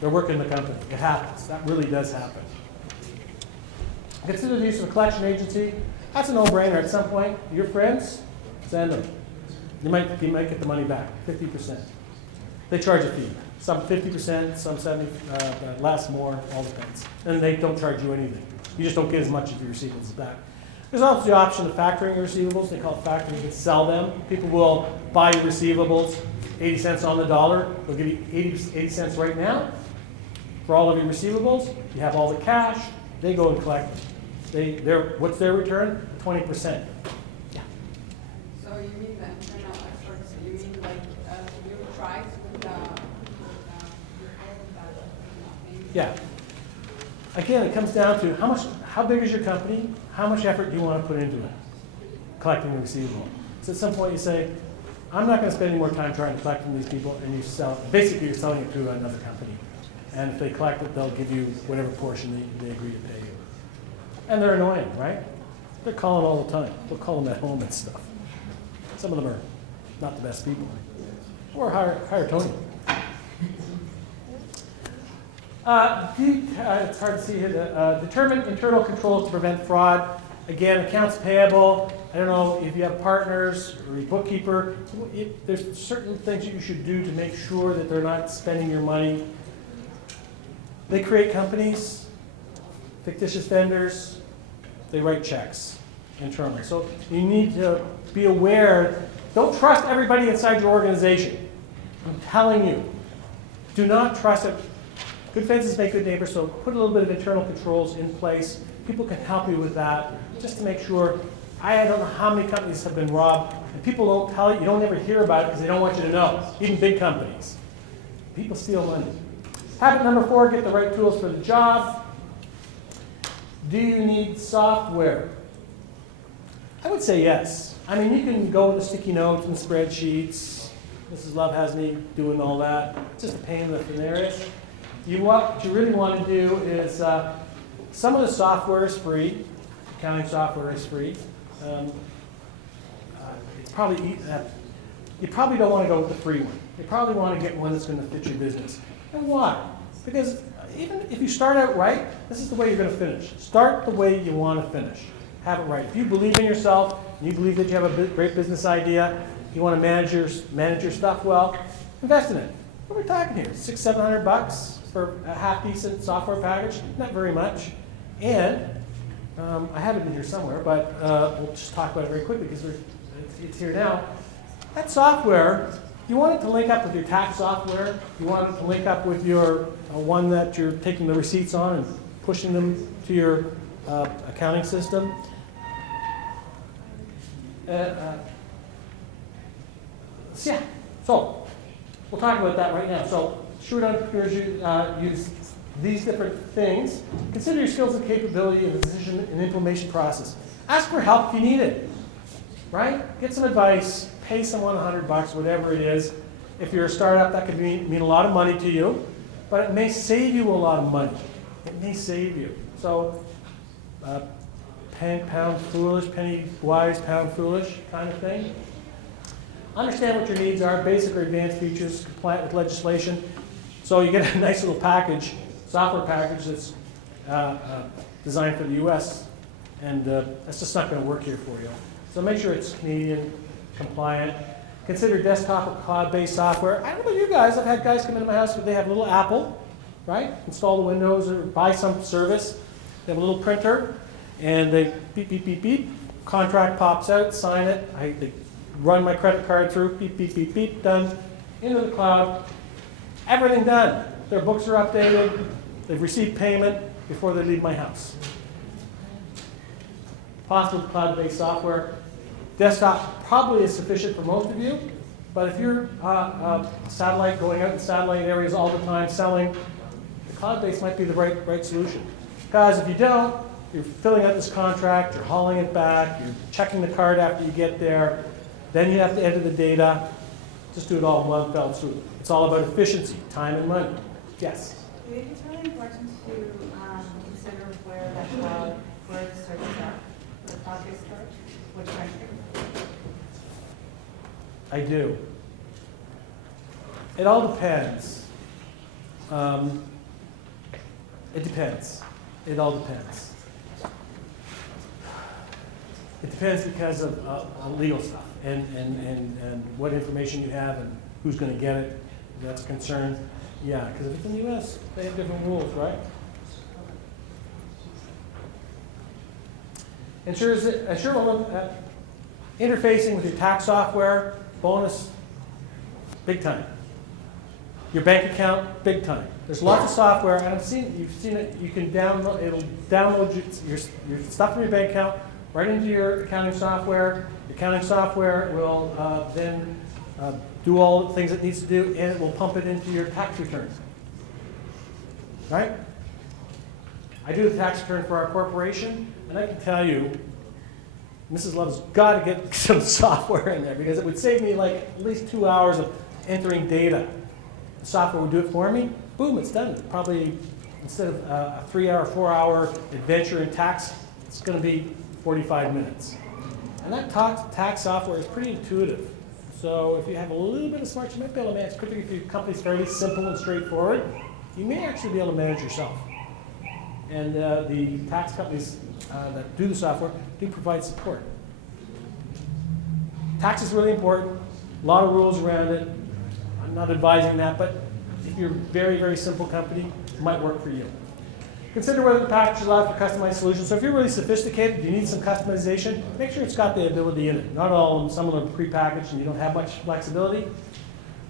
They're working the company. It happens. That really does happen. Consider the use of a collection agency. That's a no-brainer. At some point, your friends, send them. You might get the money back, 50%. They charge a fee. Some 50%, some 70%, less, more, all depends. And they don't charge you anything. You just don't get as much of your receivables back. There's also the option of factoring your receivables. They call it factoring. You can sell them. People will buy your receivables 80 cents on the dollar. They'll give you 80 cents right now for all of your receivables. You have all the cash. They go and collect. What's their return? 20%. Yeah. So you mean the internal efforts? You mean like you try with Yeah. Again, it comes down to how big is your company? How much effort do you want to put into it? Collecting the receivable. So at some point you say, I'm not going to spend any more time trying to collect from these people, and you sell. Basically, you're selling it to another company. And if they collect it, they'll give you whatever portion they agree to pay you. And they're annoying, right? They're calling all the time. They'll call them at home and stuff. Some of them are not the best people. Or hire Tony. It's hard to see here. Determine internal controls to prevent fraud. Again, accounts payable. I don't know if you have partners or a bookkeeper. There's certain things that you should do to make sure that they're not spending your money. They create companies, fictitious vendors. They write checks internally. So you need to be aware. Don't trust everybody inside your organization. I'm telling you. Do not trust it. Good fences make good neighbors, so put a little bit of internal controls in place. People can help you with that, just to make sure. I don't know how many companies have been robbed, and people don't tell you. You don't ever hear about it because they don't want you to know, even big companies. People steal money. Habit number 4, get the right tools for the job. Do you need software? I would say yes. I mean, you can go with the sticky notes and spreadsheets. Mrs. Love has me doing all that. It's just a pain in the areas. What you really want to do is, some of the software is free. Accounting software is free. It's probably you probably don't want to go with the free one. You probably want to get one that's going to fit your business. And why? Because even if you start out right, this is the way you're going to finish. Start the way you want to finish. Have it right. If you believe in yourself, and you believe that you have a great business idea, you want to manage your stuff well, invest in it. What are we talking here? $600-700? for a half-decent software package, not very much. And I have it in here somewhere, but we'll just talk about it very quickly because it's here now. That software, you want it to link up with your tax software. You want it to link up with your one that you're taking the receipts on and pushing them to your accounting system. So we'll talk about that right now. So shrewd entrepreneurs use these different things. Consider your skills and capability in the decision and implementation process. Ask for help if you need it, right? Get some advice, pay someone $100, whatever it is. If you're a startup, that could mean a lot of money to you, but it may save you a lot of money. It may save you. So pound foolish, penny wise, pound foolish kind of thing. Understand what your needs are, basic or advanced features, compliant with legislation. So you get a nice little package, software package that's designed for the US, and that's just not going to work here for you. So make sure it's Canadian compliant. Consider desktop or cloud-based software. I don't know about you guys, I've had guys come into my house, but they have a little Apple, right? Install the Windows or buy some service. They have a little printer, and they beep, beep, beep, beep. Contract pops out, sign it. They run my credit card through, beep, beep, beep, beep, done. Into the cloud. Everything done. Their books are updated. They've received payment before they leave my house. Possible cloud-based software. Desktop probably is sufficient for most of you, but if you're satellite, going out in satellite areas all the time selling, the cloud-based might be the right solution. Because if you don't, you're filling out this contract, you're hauling it back, you're checking the card after you get there, then you have to enter the data. Just do it all in one fell swoop. It's all about efficiency, time and money. Yes? Do you think it's really important to consider where the services are, the cloud-based storage, which country? I do. It all depends. It depends. It all depends. It depends because of legal stuff and what information you have and who's going to get it. If that's a concern. Yeah, because if it's in the U.S., they have different rules, right? Ensure interfacing with your tax software, bonus, big time. Your bank account, big time. There's lots of software, and you've seen it, you can download, it'll download your stuff from your bank account right into your accounting software. Your accounting software will then do all the things it needs to do, and it will pump it into your tax return. Right? I do the tax return for our corporation, and I can tell you, Mrs. Love's got to get some software in there because it would save me like at least 2 hours of entering data. The software would do it for me. Boom, it's done. Probably instead of a 3-hour, 4-hour adventure in tax, it's going to be 45 minutes. And that tax software is pretty intuitive. So if you have a little bit of smarts, you might be able to manage, particularly if your company's fairly simple and straightforward, you may actually be able to manage yourself. And the tax companies that do the software do provide support. Tax is really important. A lot of rules around it. I'm not advising that, but if you're a very, very simple company, it might work for you. Consider whether the package allows for customized solutions. So if you're really sophisticated, you need some customization, make sure it's got the ability in it. Not all of them, some of them are prepackaged and you don't have much flexibility.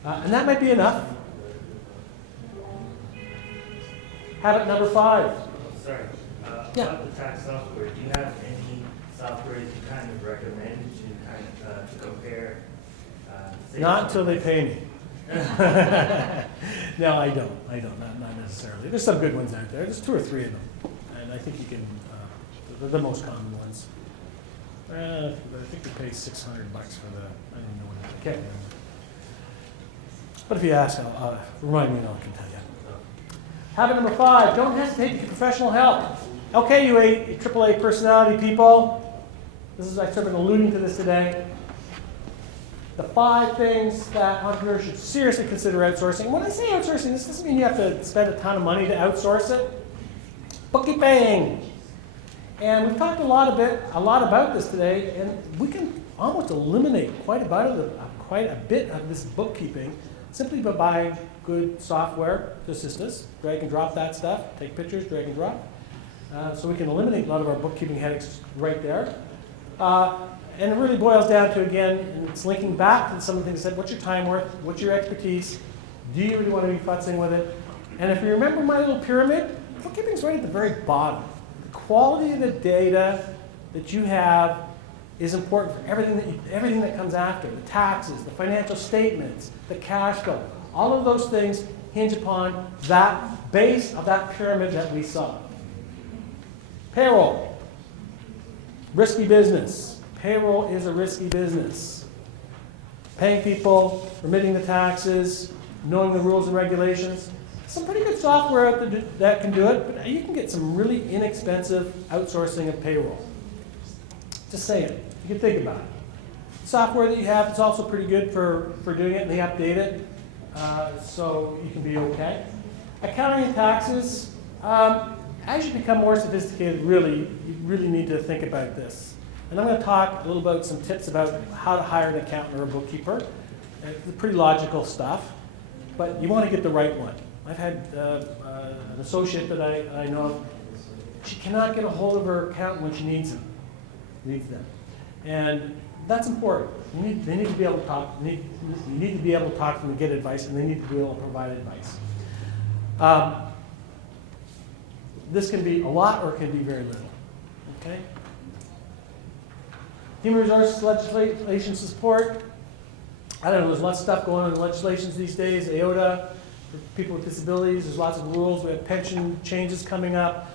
And that might be enough. Habit number 5. Sorry. About the tax software, do you have any software you kind of recommend to kind of to compare? Not until they pay me. No, I don't. Not necessarily. There's some good ones out there. There's 2 or 3 of them, and I think you can. They're the most common ones. I think you pay $600 for the. I don't know what I can't remember. But if you ask, remind me and I can tell you. Habit number 5, don't hesitate to get professional help. Okay, you AAA personality people, I've sort of been alluding to this today. The 5 things that entrepreneurs should seriously consider outsourcing. When I say outsourcing, this doesn't mean you have to spend a ton of money to outsource it. Bookkeeping. And we've talked a lot about this today, and we can almost eliminate quite a bit of this bookkeeping simply by buying good software to assist us. Drag and drop that stuff, take pictures, drag and drop. So we can eliminate a lot of our bookkeeping headaches right there. And it really boils down to, again, and it's linking back to some of the things I said, what's your time worth? What's your expertise? Do you really want to be futzing with it? And if you remember my little pyramid, bookkeeping's right at the very bottom. The quality of the data that you have is important for everything that comes after. The taxes, the financial statements, the cash flow. All of those things hinge upon that base of that pyramid that we saw. Payroll. Risky business. Payroll is a risky business. Paying people, remitting the taxes, knowing the rules and regulations. Some pretty good software out there that can do it, but you can get some really inexpensive outsourcing of payroll. Just saying. You can think about it. Software that you have is also pretty good for doing it, and they update it, so you can be okay. Accounting and taxes, as you become more sophisticated, you really need to think about this. And I'm going to talk a little about some tips about how to hire an accountant or a bookkeeper. It's pretty logical stuff, but you want to get the right one. I've had an associate that I know of. She cannot get a hold of her accountant when she needs them. And that's important. They need to be able to talk. You need to be able to talk to them and get advice, and they need to be able to provide advice. This can be a lot or it can be very little. Okay? Human resources legislation support. I don't know, there's lots of stuff going on in legislations these days. AOTA, for people with disabilities, there's lots of rules. We have pension changes coming up,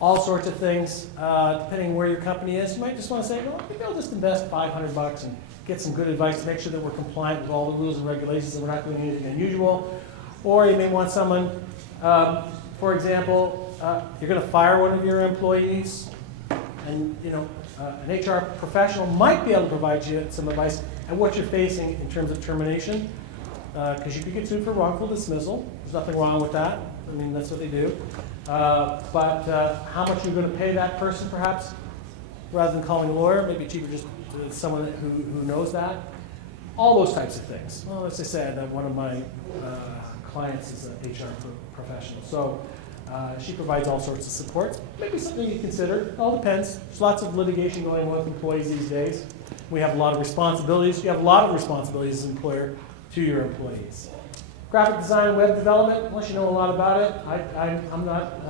all sorts of things. Depending on where your company is, you might just want to say, well, maybe I'll just invest $500 and get some good advice to make sure that we're compliant with all the rules and regulations and we're not doing anything unusual. Or you may want someone, for example, you're going to fire one of your employees, and an HR professional might be able to provide you some advice on what you're facing in terms of termination, because you could get sued for wrongful dismissal. There's nothing wrong with that. I mean, that's what they do. But how much you're going to pay that person, perhaps, rather than calling a lawyer, maybe cheaper just to someone who knows that. All those types of things. Well, as I said, one of my clients is an HR professional. So she provides all sorts of support. Maybe something you consider. It all depends. There's lots of litigation going on with employees these days. We have a lot of responsibilities. You have a lot of responsibilities as an employer to your employees. Graphic design and web development, unless you know a lot about it, I'm not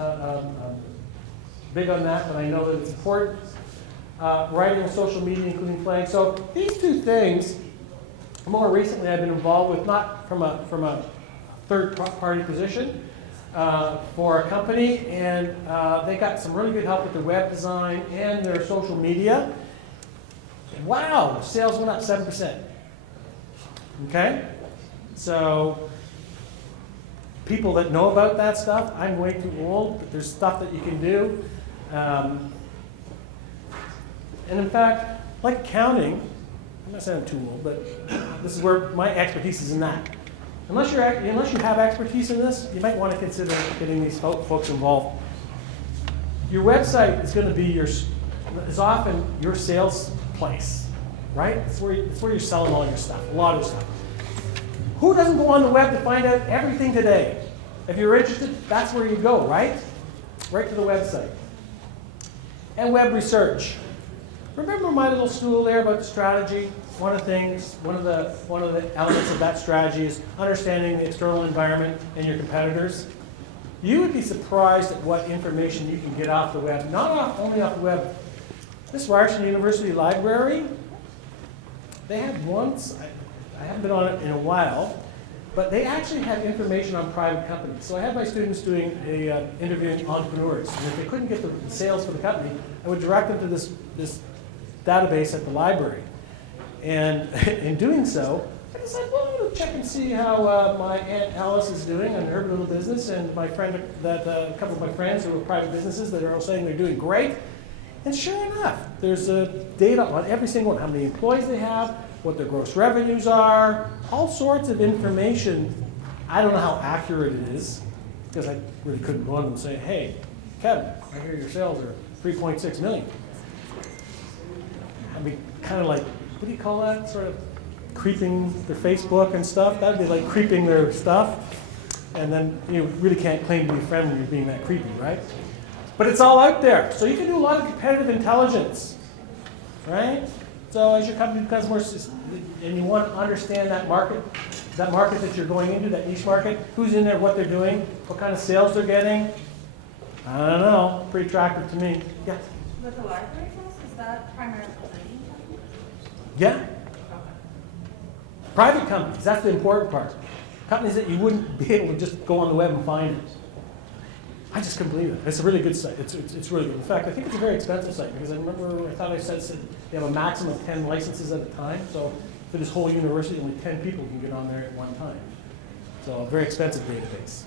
big on that, but I know that it's important. Writing and social media, including flags. So these two things, more recently I've been involved with, not from a third-party position, for a company, and they got some really good help with their web design and their social media. And wow, sales went up 7%. Okay? So people that know about that stuff, I'm way too old, but there's stuff that you can do. And in fact, like accounting, I'm not saying I'm too old, but this is where my expertise is in that. Unless you have expertise in this, you might want to consider getting these folks involved. Your website is going to be is often your sales place, right? It's where you're selling all your stuff, a lot of stuff. Who doesn't go on the web to find out everything today? If you're interested, that's where you go, right? Right to the website. And web research. Remember my little stool there about the strategy? One of the elements of that strategy is understanding the external environment and your competitors. You would be surprised at what information you can get off the web. Not only off the web. This Ryerson University Library, they had once, I haven't been on it in a while, but they actually had information on private companies. So I had my students doing interviewing entrepreneurs, and if they couldn't get the sales for the company, I would direct them to this database at the library. And in doing so, I decided, well, I'm going to check and see how my Aunt Alice is doing on her little business, and my friend, a couple of my friends who are private businesses that are all saying they're doing great. And sure enough, there's data on every single one, how many employees they have, what their gross revenues are, all sorts of information. I don't know how accurate it is, because I really couldn't go on and say, hey, Kevin, I hear your sales are 3.6 million. I mean, kind of like, what do you call that? Sort of creeping their Facebook and stuff. That'd be like creeping their stuff. And then you really can't claim to be a friend when you're being that creepy, right? But it's all out there. So you can do a lot of competitive intelligence, right? So as your company becomes more, and you want to understand that market that you're going into, that niche market, who's in there, what they're doing, what kind of sales they're getting. I don't know, pretty attractive to me. Yeah? With the library class, is that primarily reading? Yeah. Private companies, that's the important part. Companies that you wouldn't be able to just go on the web and find it. I just couldn't believe it. It's a really good site. It's really good. In fact, I think it's a very expensive site because I thought I said they have a maximum of 10 licenses at a time. So for this whole university, only 10 people can get on there at one time. So a very expensive database.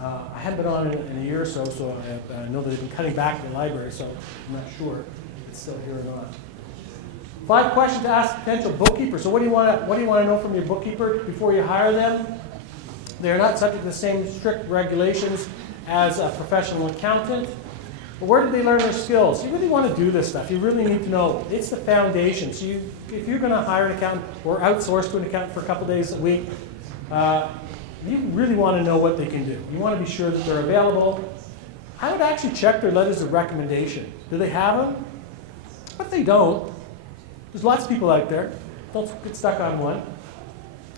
I haven't been on it in a year or so, so I know that they've been cutting back the library, so I'm not sure if it's still here or not. 5 questions to ask a potential bookkeeper. So what do you want to know from your bookkeeper before you hire them? They're not subject to the same strict regulations as a professional accountant. But where did they learn their skills? You really want to do this stuff. You really need to know. It's the foundation. So if you're going to hire an accountant or outsource to an accountant for a couple days a week, you really want to know what they can do. You want to be sure that they're available. I would actually check their letters of recommendation. Do they have them? If they don't, there's lots of people out there. Don't get stuck on one.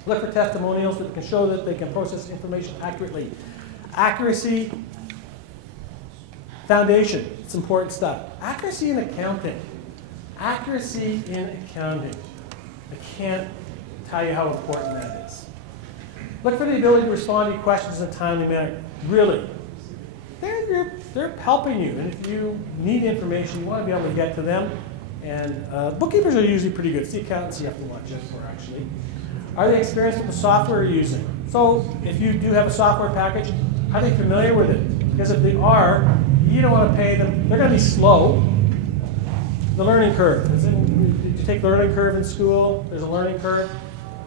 Look for testimonials that can show that they can process information accurately. Accuracy, foundation, it's important stuff. Accuracy in accounting. Accuracy in accounting. I can't tell you how important that is. Look for the ability to respond to your questions in a timely manner. Really. They're helping you. And if you need information, you want to be able to get to them. And bookkeepers are usually pretty good. It's the accountants you have to watch out for, actually. Are they experienced with the software you're using? So if you do have a software package, are they familiar with it? Because if they are, you don't want to pay them. They're going to be slow. The learning curve. Did you take the learning curve in school? There's a learning curve.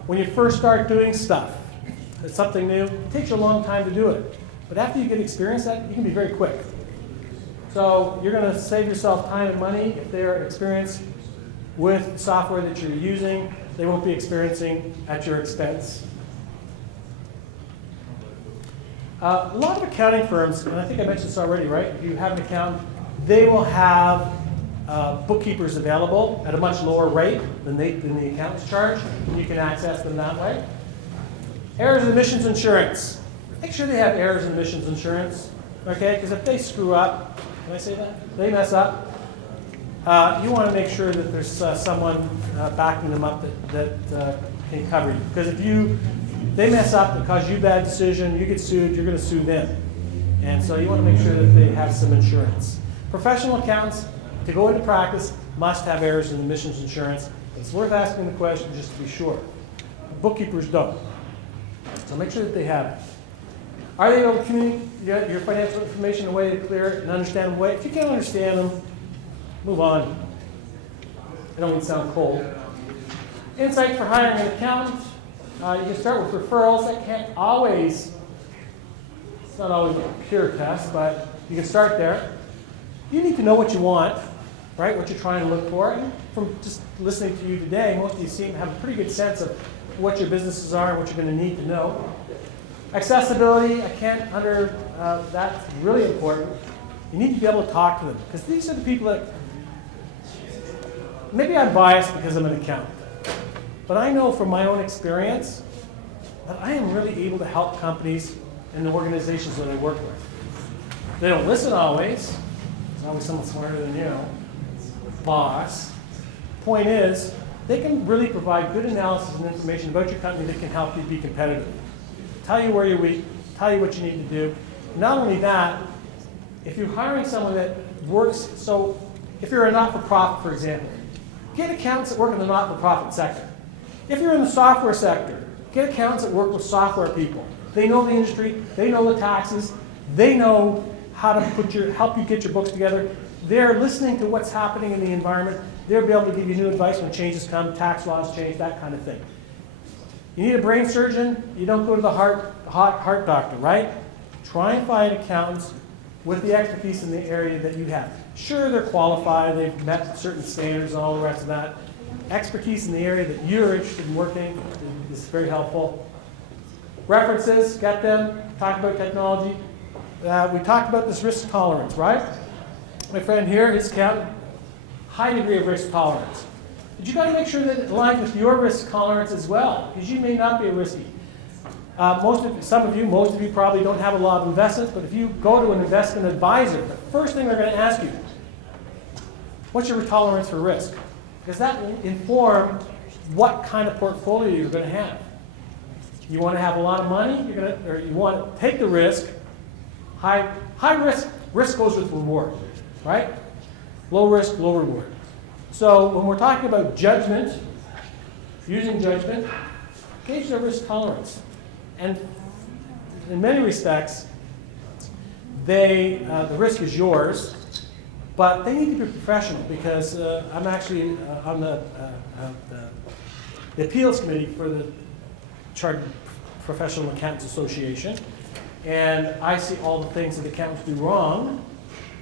When you first start doing stuff, it's something new, it takes you a long time to do it. But after you get experience at it, you can be very quick. So you're going to save yourself time and money if they're experienced with the software that you're using. They won't be experiencing at your expense. A lot of accounting firms, and I think I mentioned this already, right? If you have an accountant, they will have bookkeepers available at a much lower rate than the accountants charge, and you can access them that way. Errors and omissions insurance. Make sure they have errors and omissions insurance, okay? Because if they screw up, can I say that? They mess up. You want to make sure that there's someone backing them up that can cover you. Because if they mess up and cause you a bad decision, you get sued, you're going to sue them. And so you want to make sure that they have some insurance. Professional accountants, to go into practice, must have errors and omissions insurance. It's worth asking the question just to be sure. Bookkeepers don't. So make sure that they have it. Are they able to communicate your financial information in a way to clear and understandable way? If you can't understand them, move on. I don't mean to sound cold. Insight for hiring an accountant. You can start with referrals. That can't always, it's not always a pure test, but you can start there. You need to know what you want, right? What you're trying to look for. And from just listening to you today, most of you seem to have a pretty good sense of what your businesses are and what you're going to need to know. Accessibility, that's really important. You need to be able to talk to them, because these are the people that, maybe I'm biased because I'm an accountant, but I know from my own experience that I am really able to help companies and the organizations that I work with. They don't listen always. There's always someone smarter than you, boss. Point is, they can really provide good analysis and information about your company that can help you be competitive. Tell you where you're weak, tell you what you need to do. Not only that, if you're hiring someone that works, so if you're a not-for-profit, for example, get accountants that work in the not-for-profit sector. If you're in the software sector, get accountants that work with software people. They know the industry, they know the taxes, they know how to help you get your books together. They're listening to what's happening in the environment. They'll be able to give you new advice when changes come, tax laws change, that kind of thing. You need a brain surgeon, you don't go to the heart doctor, right? Try and find accountants with the expertise in the area that you have. Sure, they're qualified, they've met certain standards and all the rest of that, expertise in the area that you're interested in working is very helpful. References, get them. Talk about technology. We talked about this risk tolerance, right? My friend here, his accountant, high degree of risk tolerance. But you got to make sure that it aligns with your risk tolerance as well, because you may not be a risky. Most of you probably don't have a lot of investments, but if you go to an investment advisor, the first thing they're going to ask you, what's your tolerance for risk? Because that will inform what kind of portfolio you're going to have. You want to have a lot of money, or you want to take the risk. High risk goes with reward, right? Low risk, low reward. So when we're talking about judgment, using judgment, gauge their risk tolerance. And in many respects, the risk is yours, but they need to be professional, because I'm actually on the appeals committee for the Chartered Professional Accountants Association, and I see all the things that accountants do wrong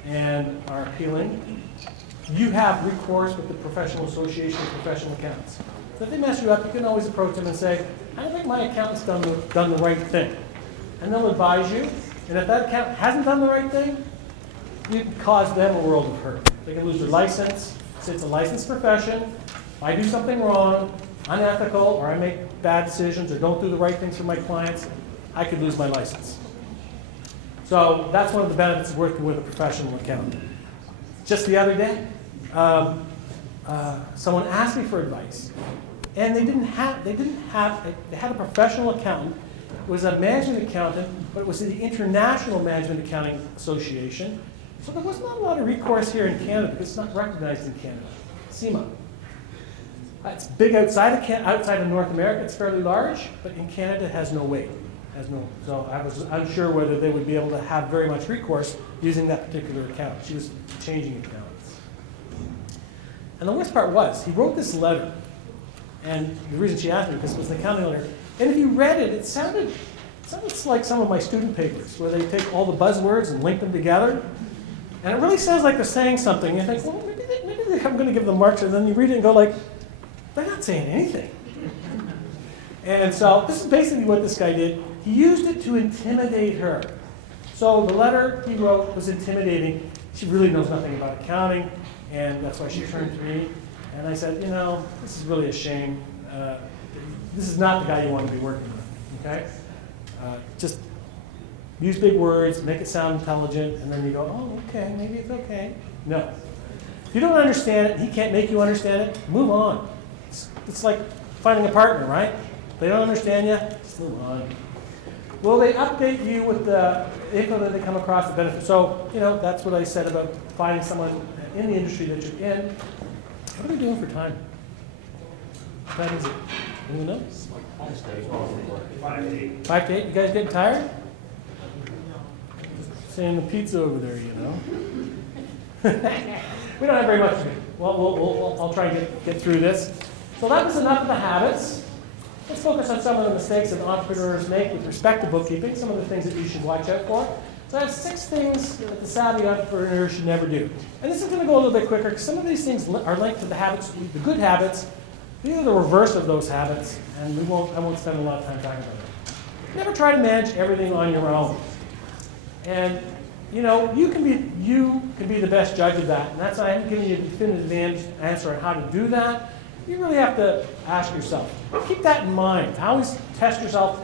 and are appealing. You have recourse with the Professional Association of Professional Accountants. So if they mess you up, you can always approach them and say, I don't think my accountant's done the right thing. And they'll advise you. And if that accountant hasn't done the right thing, you can cause them a world of hurt. They can lose their license. It's a licensed profession. If I do something wrong, unethical, or I make bad decisions or don't do the right things for my clients, I could lose my license. So that's one of the benefits of working with a professional accountant. Just the other day, someone asked me for advice, and they had a professional accountant. It was a management accountant, but it was the International Management Accounting Association. So there was not a lot of recourse here in Canada because it's not recognized in Canada. CIMA. It's big outside of North America. It's fairly large, but in Canada it has no weight. So I was unsure whether they would be able to have very much recourse using that particular account. She was changing accounts. And the worst part was, he wrote this letter. And the reason she asked me, because it was an accounting letter. And if you read it, it sounded like some of my student papers, where they take all the buzzwords and link them together. And it really sounds like they're saying something. You think, well, maybe I'm going to give them marks. And then you read it and go like, they're not saying anything. And so this is basically what this guy did. He used it to intimidate her. So the letter he wrote was intimidating. She really knows nothing about accounting, and that's why she turned to me. And I said, this is really a shame. This is not the guy you want to be working with, okay? Just use big words, make it sound intelligent, and then you go, oh, okay, maybe it's okay. No. If you don't understand it, and he can't make you understand it, move on. It's like finding a partner, right? If they don't understand you, just move on. Will they update you with the info that they come across, the benefits? So, that's what I said about finding someone in the industry that you're in. What are we doing for time? What time is it? Anyone know? 5 to 8. 5 to 8? You guys getting tired? Saying the pizza over there, We don't have very much to do. Well, I'll try and get through this. So that was enough of the habits. Let's focus on some of the mistakes that entrepreneurs make with respect to bookkeeping, some of the things that you should watch out for. So I have 6 things that the savvy entrepreneur should never do. And this is going to go a little bit quicker because some of these things are linked to the habits, the good habits. These are the reverse of those habits, and I won't spend a lot of time talking about it. Never try to manage everything on your own. And you can be the best judge of that. And that's why I haven't given you a definitive answer on how to do that. You really have to ask yourself. Keep that in mind. Always test yourself.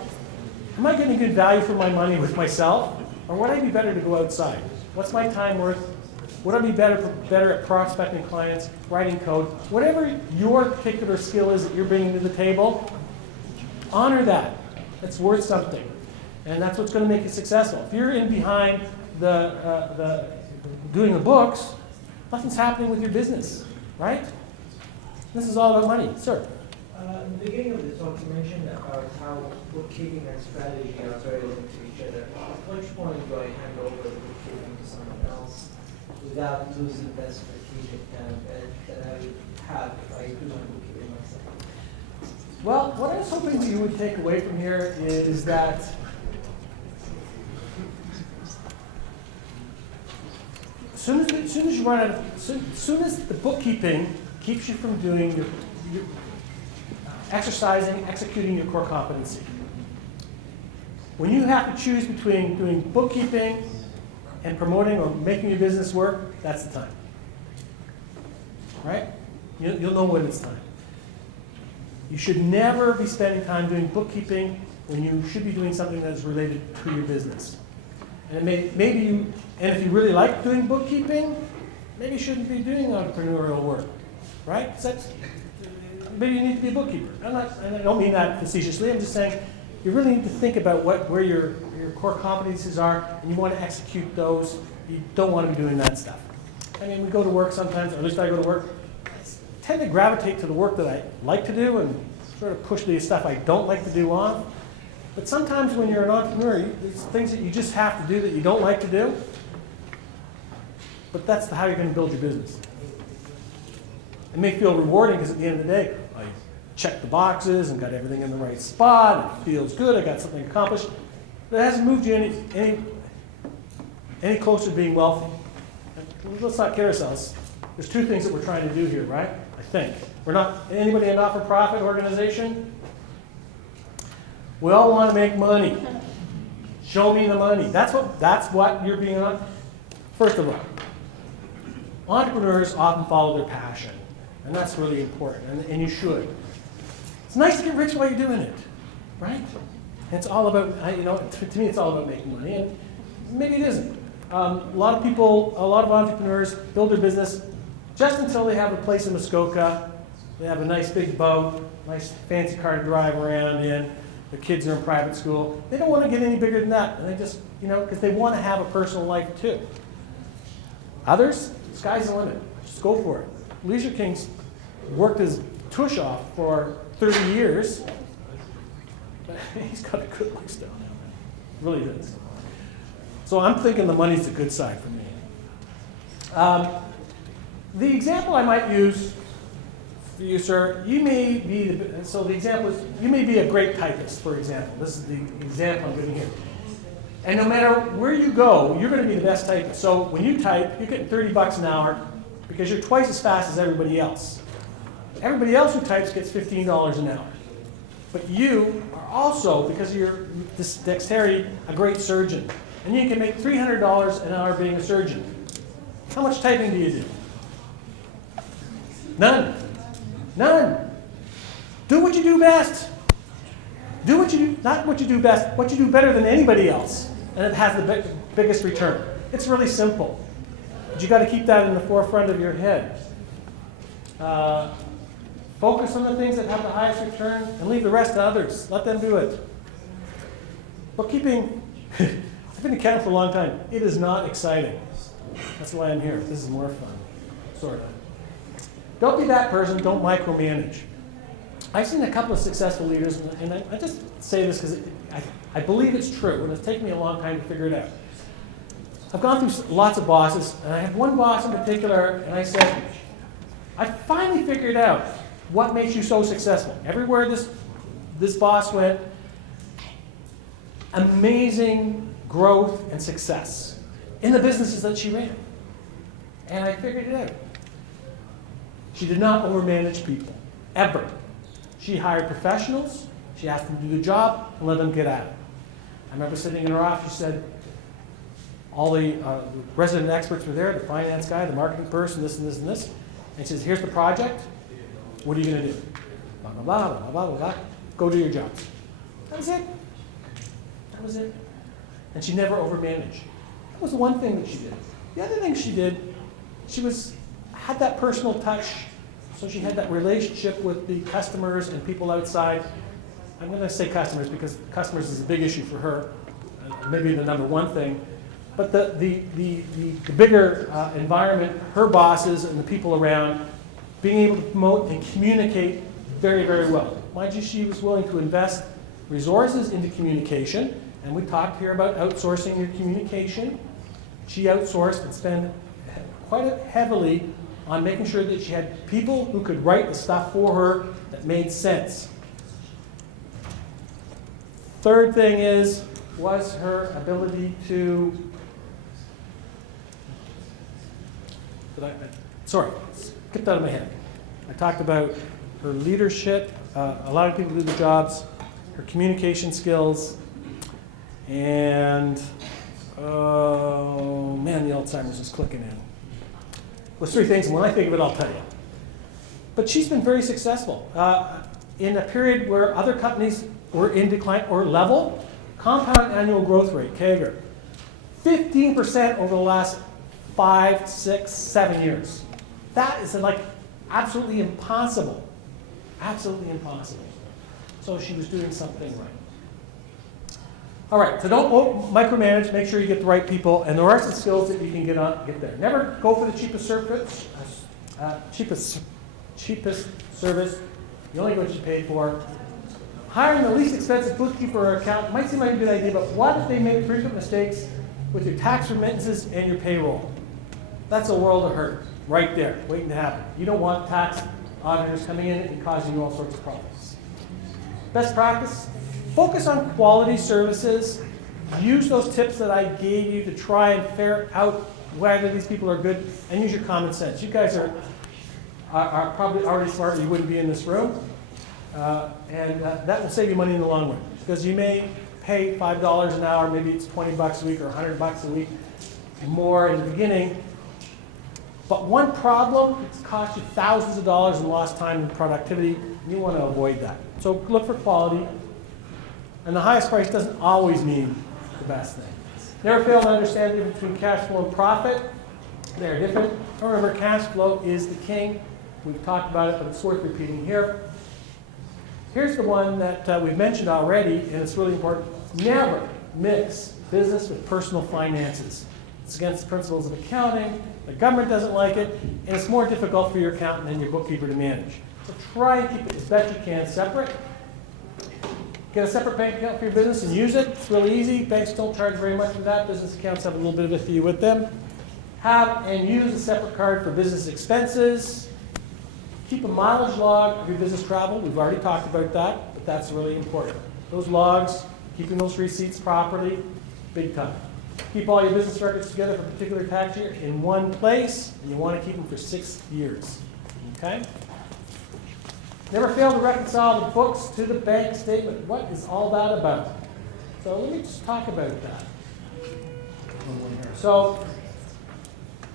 Am I getting good value for my money with myself? Or would I be better to go outside? What's my time worth? Would I be better at prospecting clients, writing code? Whatever your particular skill is that you're bringing to the table, honor that. It's worth something. And that's what's going to make you successful. If you're in behind doing the books, nothing's happening with your business, right? This is all about money. Sir? In the beginning of the talk, you mentioned about how bookkeeping and strategy are very linked to each other. At which point do I hand over the bookkeeping to someone else without losing that strategic kind of edge that I would have if I do my bookkeeping myself? Well, what I was hoping that you would take away from here is that as soon as the bookkeeping keeps you from doing exercising, executing your core competency. When you have to choose between doing bookkeeping and promoting or making your business work, that's the time. Right? You'll know when it's time. You should never be spending time doing bookkeeping when you should be doing something that is related to your business. And and if you really like doing bookkeeping, maybe you shouldn't be doing entrepreneurial work, right? Maybe you need to be a bookkeeper. I don't mean that facetiously. I'm just saying you really need to think about where your core competencies are, and you want to execute those. You don't want to be doing that stuff. I mean, we go to work sometimes, or at least I go to work. I tend to gravitate to the work that I like to do and sort of push the stuff I don't like to do off. But sometimes when you're an entrepreneur, there's things that you just have to do that you don't like to do. But that's how you're going to build your business. It may feel rewarding because at the end of the day, I checked the boxes and got everything in the right spot. It feels good. I got something accomplished. But it hasn't moved you any closer to being wealthy. Let's not kid ourselves. There's two things that we're trying to do here, right? I think. We're not, anybody a not-for-profit organization? We all want to make money. Show me the money. That's what you're being on. First of all, entrepreneurs often follow their passion, and that's really important, and you should. It's nice to get rich while you're doing it, right? It's all about, to me it's all about making money, and maybe it isn't. A lot of entrepreneurs build their business just until they have a place in Muskoka, they have a nice big boat, nice fancy car to drive around in, the kids are in private school. They don't want to get any bigger than that, and they just, because they want to have a personal life too. Others, the sky's the limit. Just go for it. Leisure King's worked his tush off for 30 years. But he's got a good lifestyle now, man. Really does. So I'm thinking the money's the good side for me. The example I might use for you, sir, you may be, the example is, you may be a great typist, for example. This is the example I'm giving here. And no matter where you go, you're going to be the best typist. So when you type, you're getting $30 an hour because you're twice as fast as everybody else. Everybody else who types gets $15 an hour. But you are also, because of your dexterity, a great surgeon. And you can make $300 an hour being a surgeon. How much typing do you do? None. None. Do what you do best. Do what you do, not what you do best, what you do better than anybody else. And it has the biggest return. It's really simple. But you got to keep that in the forefront of your head. Focus on the things that have the highest return and leave the rest to others. Let them do it. Bookkeeping, I've been an accountant for a long time. It is not exciting. That's why I'm here. This is more fun, sort of. Don't be that person. Don't micromanage. I've seen a couple of successful leaders, and I just say this because I believe it's true, and it's taken me a long time to figure it out. I've gone through lots of bosses, and I had one boss in particular, and I said, I finally figured out what makes you so successful. Everywhere this boss went, amazing growth and success in the businesses that she ran. And I figured it out. She did not overmanage people, ever. She hired professionals, she asked them to do the job, and let them get at it. I remember sitting in her office, she said, all the resident experts were there, the finance guy, the marketing person, this and this and this. And she says, here's the project, what are you going to do? Blah, blah, blah, blah, blah, blah, blah. Go do your jobs. That was it. That was it. And she never overmanaged. That was the one thing that she did. The other thing she did, she had that personal touch. So she had that relationship with the customers and people outside. I'm going to say customers because customers is a big issue for her, maybe the number one thing. But the bigger environment, her bosses and the people around, being able to promote and communicate very, very well. Mind you, she was willing to invest resources into communication, and we talked here about outsourcing your communication. She outsourced and spent quite heavily on making sure that she had people who could write the stuff for her that made sense. Third thing was her ability to, skipped out of my head. I talked about her leadership, allowing people to do the jobs, her communication skills, and oh man, the Alzheimer's is clicking in. Those three things, and when I think of it, I'll tell you. But she's been very successful. In a period where other companies were in decline or level, compound annual growth rate, CAGR, 15% over the last 5, 6, 7 years. That is like absolutely impossible. Absolutely impossible. So she was doing something right. All right, so don't micromanage. Make sure you get the right people, and there are some skills that you can get there. Never go for the cheapest service. Cheapest service. You only get what you pay for. Hiring the least expensive bookkeeper or accountant might seem like a good idea, but what if they make frequent mistakes with your tax remittances and your payroll? That's a world of hurt right there, waiting to happen. You don't want tax auditors coming in and causing you all sorts of problems. Best practice, focus on quality services. Use those tips that I gave you to try and ferret out whether these people are good, and use your common sense. You guys are probably already smart or you wouldn't be in this room. And that will save you money in the long run, because you may pay $5 an hour, maybe it's $20 a week or $100 a week more in the beginning. But one problem, it's cost you thousands of dollars in lost time and productivity, and you want to avoid that. So look for quality. And the highest price doesn't always mean the best thing. Never fail to understand the difference between cash flow and profit. They're different. Remember, cash flow is the king. We've talked about it, but it's worth repeating here. Here's the one that we've mentioned already, and it's really important. Never mix business with personal finances. It's against the principles of accounting. The government doesn't like it, and it's more difficult for your accountant and your bookkeeper to manage. So try and keep it as best you can separate. Get a separate bank account for your business and use it. It's really easy. Banks don't charge very much for that. Business accounts have a little bit of a fee with them. Have and use a separate card for business expenses. Keep a mileage log of your business travel. We've already talked about that, but that's really important. Those logs, keeping those receipts properly, big time. Keep all your business records together for a particular tax year in one place, and you want to keep them for 6 years. Okay? Never fail to reconcile the books to the bank statement. What is all that about? So let me just talk about that. So,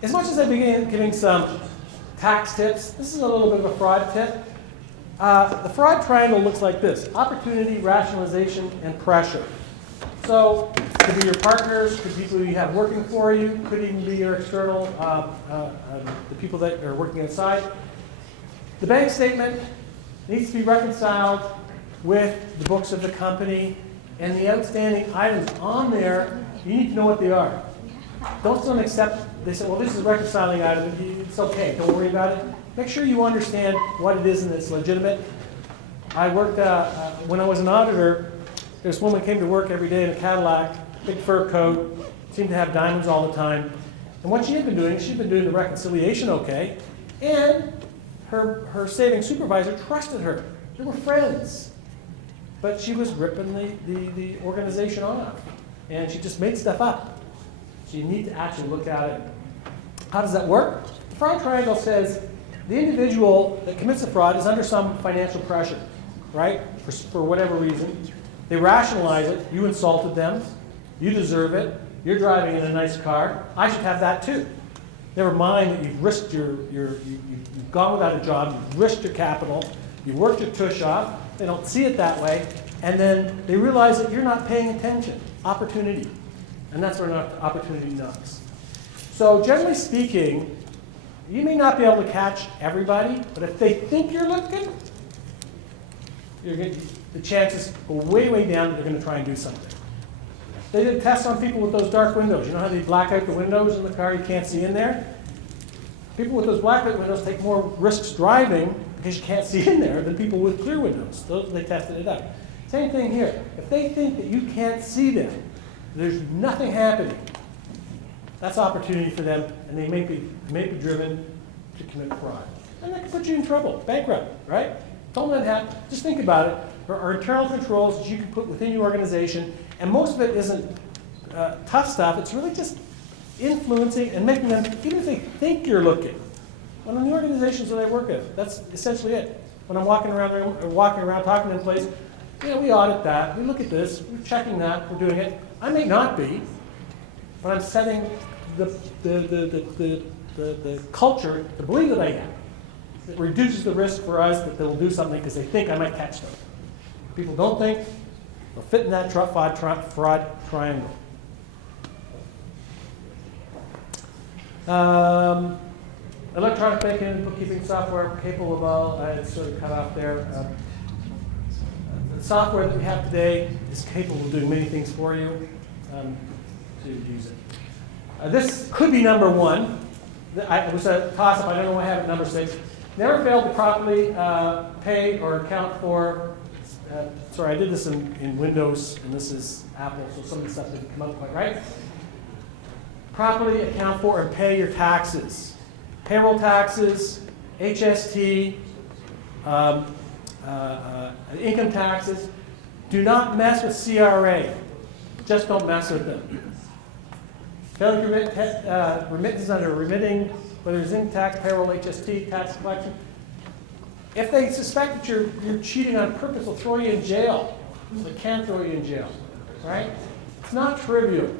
as much as I began giving some tax tips, this is a little bit of a fraud tip. The fraud triangle looks like this: opportunity, rationalization, and pressure. So, could be your partners, could be people you have working for you, could even be your external, the people that are working outside. The bank statement needs to be reconciled with the books of the company, and the outstanding items on there, you need to know what they are. Don't accept, they say, well, this is a reconciling item, it's okay, don't worry about it. Make sure you understand what it is and it's legitimate. I worked, when I was an auditor, this woman came to work every day in a Cadillac, big fur coat, seemed to have diamonds all the time. And what she had been doing, she'd been doing the reconciliation okay, and her saving supervisor trusted her. They were friends. But she was ripping the organization off. And she just made stuff up. So you need to actually look at it. How does that work? The fraud triangle says the individual that commits a fraud is under some financial pressure, right? For whatever reason. They rationalize it. You insulted them. You deserve it. You're driving in a nice car. I should have that too. Never mind that you've risked you've gone without a job, you've risked your capital, you worked your tush off. They don't see it that way. And then they realize that you're not paying attention. Opportunity. And that's where opportunity knocks. So generally speaking, you may not be able to catch everybody, but if they think you're looking, the chances go way, way down that they're going to try and do something. They did tests on people with those dark windows. You know how they black out the windows in the car, you can't see in there? People with those blackout windows take more risks driving because you can't see in there than people with clear windows. They tested it out. Same thing here. If they think that you can't see them, there's nothing happening, that's opportunity for them, and they may be driven to commit fraud. And that can put you in trouble, bankrupt, right? Don't let it happen. Just think about it. There are internal controls that you can put within your organization, and most of it isn't tough stuff. It's really just influencing and making them, even if they think you're looking. Well, in the organizations that I work with, that's essentially it. when I'm walking around talking to employees, yeah, we audit that, we look at this, we're checking that, we're doing it. I may not be, but I'm setting the culture to believe that I am. It reduces the risk for us that they will do something because they think I might catch them. People don't think, they'll fit in that fraud triangle. Electronic banking and bookkeeping software capable of all, it's sort of cut off there. The software that we have today is capable of doing many things for you to use it. This could be number one. It was a toss-up. I don't know why I have it number 6. Never failed to properly pay or account for. Sorry, I did this in Windows, and this is Apple, so some of the stuff didn't come out quite right. Properly account for and pay your taxes. Payroll taxes, HST, income taxes. Do not mess with CRA. Just don't mess with them. Failure to remit, remittances under remitting, whether it's income tax, payroll, HST, tax collection. If they suspect that you're cheating on purpose, they'll throw you in jail. They can throw you in jail, right? It's not trivial.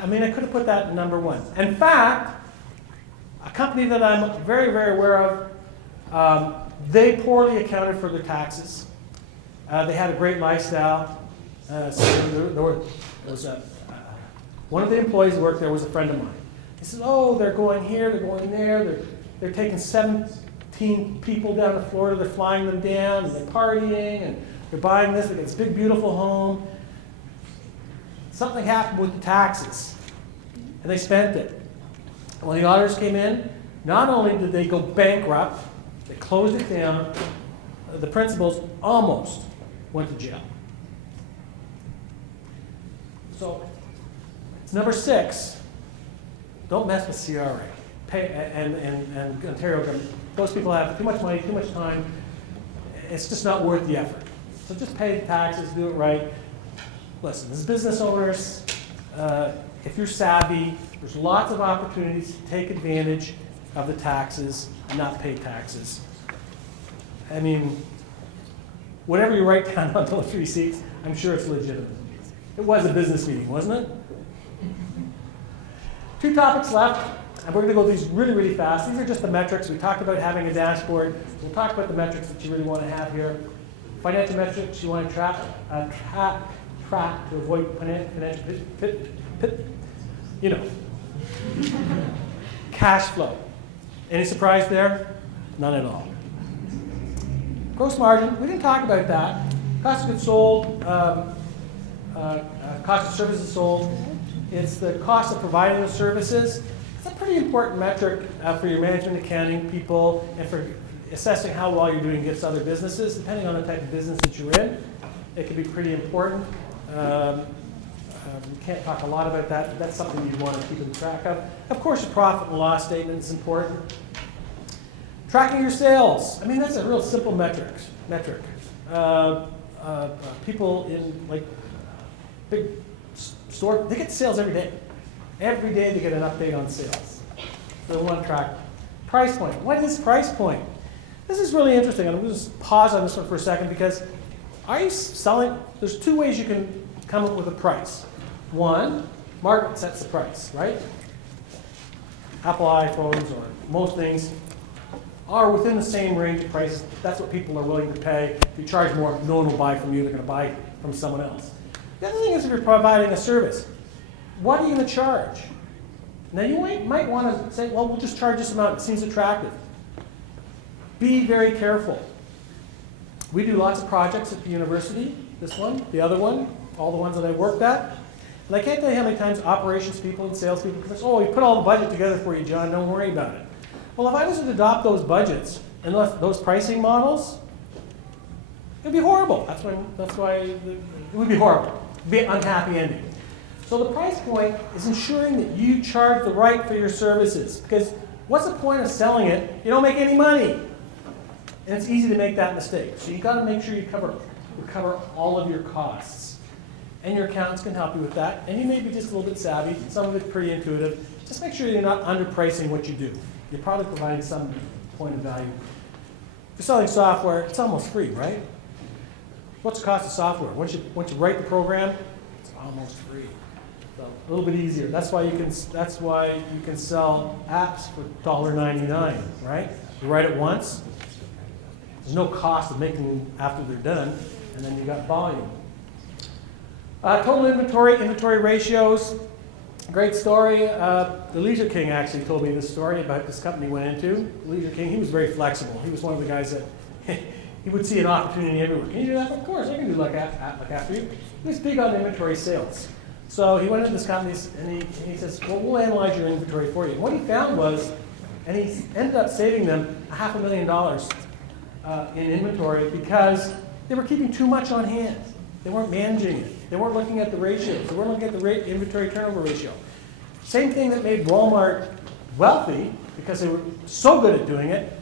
I mean, I could have put that in number 1. In fact, a company that I'm very, very aware of, they poorly accounted for their taxes. They had a great lifestyle. One of the employees who worked there was a friend of mine. He said, oh, they're going here, they're going there, they're taking 17 people down to Florida, they're flying them down, and they're partying, and they're buying this, they get this big, beautiful home. Something happened with the taxes, and they spent it. And when the auditors came in, not only did they go bankrupt, they closed it down, the principals almost went to jail. So, it's number 6, don't mess with CRA. And Ontario government, those people have too much money, too much time, it's just not worth the effort. So just pay the taxes, do it right. Listen, as business owners, if you're savvy, there's lots of opportunities to take advantage of the taxes and not pay taxes. I mean, whatever you write down on those receipts, I'm sure it's legitimate. It was a business meeting, wasn't it? 2 topics left, and we're going to go these really, really fast. These are just the metrics. We talked about having a dashboard. We'll talk about the metrics that you really want to have here. Financial metrics you want to track to avoid financial cash flow. Any surprise there? None at all. Gross margin, we didn't talk about that. Cost of goods sold, cost of services sold. It's the cost of providing the services. It's a pretty important metric for your management accounting people and for assessing how well you're doing against other businesses. Depending on the type of business that you're in, it can be pretty important. We can't talk a lot about that, but that's something you want to keep in track of. Of course, your profit and loss statement is important. Tracking your sales. I mean, that's a real simple metric. People in like big store, they get sales every day. Every day they get an update on sales. So they want to track price point. What is price point? This is really interesting. I'm going to just pause on this one for a second because are you selling? There's 2 ways you can come up with a price. One, market sets the price, right? Apple iPhones or most things are within the same range of prices. That's what people are willing to pay. If you charge more, no one will buy from you. They're going to buy from someone else. The other thing is if you're providing a service, what are you going to charge? Now you might want to say, well, we'll just charge this amount. It seems attractive. Be very careful. We do lots of projects at the university. This one, the other one, all the ones that I worked at. And I can't tell you how many times operations people and sales people come, oh, we put all the budget together for you, John. Don't worry about it. Well, if I was to adopt those budgets and those pricing models, it'd be horrible. That's why it would be horrible. It'd be an unhappy ending. So the price point is ensuring that you charge the right for your services. Because what's the point of selling it? You don't make any money. And it's easy to make that mistake. So you've got to make sure you cover all of your costs. And your accountants can help you with that. And you may be just a little bit savvy. Some of it's pretty intuitive. Just make sure you're not underpricing what you do. You're probably providing some point of value. you're selling software, it's almost free, right? What's the cost of software? Once you write the program, it's almost free. So a little bit easier. That's why you can sell apps for $1.99, right? You write it once. There's no cost of making them after they're done, and then you got volume. Total inventory ratios. Great story. The Leisure King actually told me this story about this company he went into. Leisure King, he was very flexible. He was one of the guys that he would see an opportunity everywhere. Can you do that? Of course, I can do like after you. He was big on inventory sales. So he went into this company and he says, well, we'll analyze your inventory for you. And what he found was, and he ended up saving them $500,000 in inventory because they were keeping too much on hand. They weren't managing it. They weren't looking at the ratios. They weren't looking at the inventory turnover ratio. Same thing that made Walmart wealthy because they were so good at doing it.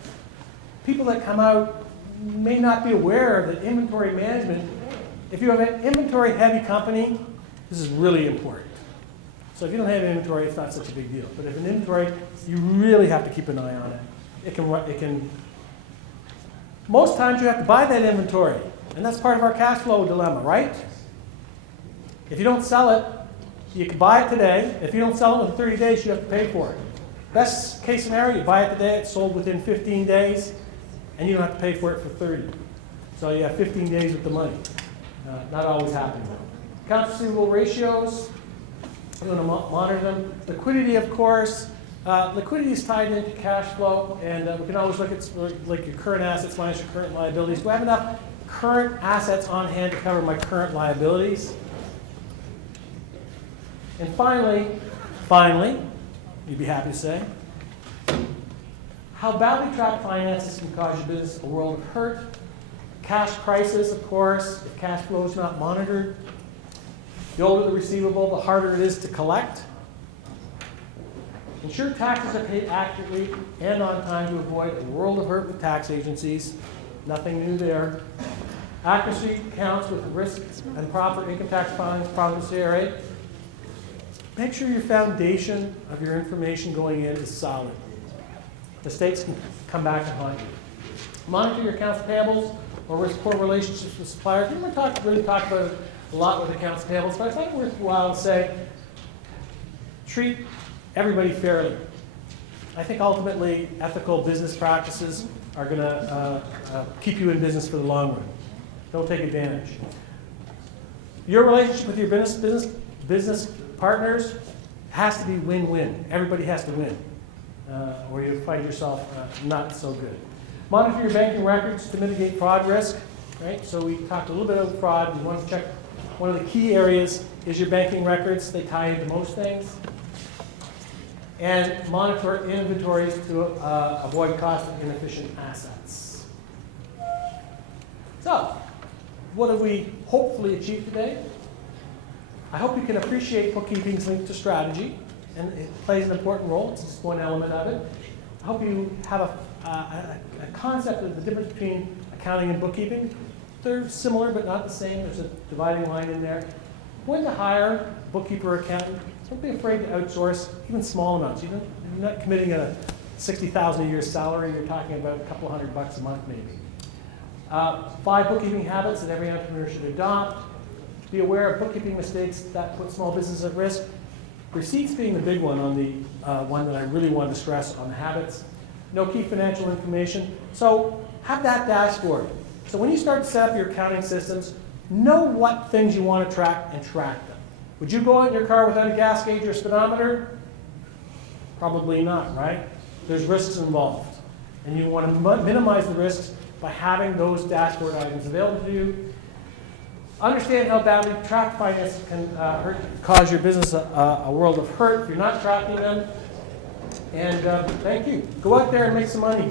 People that come out may not be aware that inventory management, if you have an inventory heavy company, this is really important. So if you don't have inventory, it's not such a big deal. But if an inventory, you really have to keep an eye on it. Most times you have to buy that inventory. And that's part of our cash flow dilemma, right? If you don't sell it, you can buy it today. If you don't sell it within 30 days, you have to pay for it. Best case scenario, you buy it today, it's sold within 15 days, and you don't have to pay for it for 30. So you have 15 days with the money. Not always happening though. Accounts receivable ratios, you want to monitor them. Liquidity, of course. Liquidity is tied into cash flow, and we can always look at like your current assets minus your current liabilities. Do I have enough current assets on hand to cover my current liabilities? And finally, you'd be happy to say, how badly tracked finances can cause your business a world of hurt. Cash crisis, of course, if cash flow is not monitored. The older the receivable, the harder it is to collect. Ensure taxes are paid accurately and on time to avoid a world of hurt with tax agencies. Nothing new there. Accuracy counts with risks and proper income tax filings, province CRA. Make sure your foundation of your information going in is solid. Mistakes can come back and haunt you. Monitor your accounts payables or poor relationships with suppliers. We're going to really talk about it a lot with accounts payables, but I thought it worthwhile to say, treat everybody fairly. I think ultimately ethical business practices are going to keep you in business for the long run. Don't take advantage. Your relationship with your business partners has to be win-win. Everybody has to win, or you find yourself not so good. Monitor your banking records to mitigate fraud risk. Right? So we talked a little bit about fraud. You want to check. One of the key areas is your banking records. They tie into most things. And monitor inventories to avoid cost of inefficient assets. So, what have we hopefully achieved today? I hope you can appreciate bookkeeping's link to strategy, and it plays an important role. It's just one element of it. I hope you have a concept of the difference between accounting and bookkeeping. They're similar, but not the same. There's a dividing line in there. When to hire a bookkeeper or accountant, don't be afraid to outsource even small amounts. You're not committing a $60,000 a year salary. You're talking about a couple $100 a month maybe. 5 bookkeeping habits that every entrepreneur should adopt. Be aware of bookkeeping mistakes that put small business at risk. Receipts being the big one on the one that I really wanted to stress on the habits. No key financial information. So have that dashboard. So when you start to set up your accounting systems, know what things you want to track and track them. Would you go out in your car without a gas gauge or speedometer? Probably not, right? There's risks involved. And you want to minimize the risks by having those dashboard items available to you. Understand how badly tracked finances can cause your business a world of hurt if you're not tracking them. And thank you. Go out there and make some money.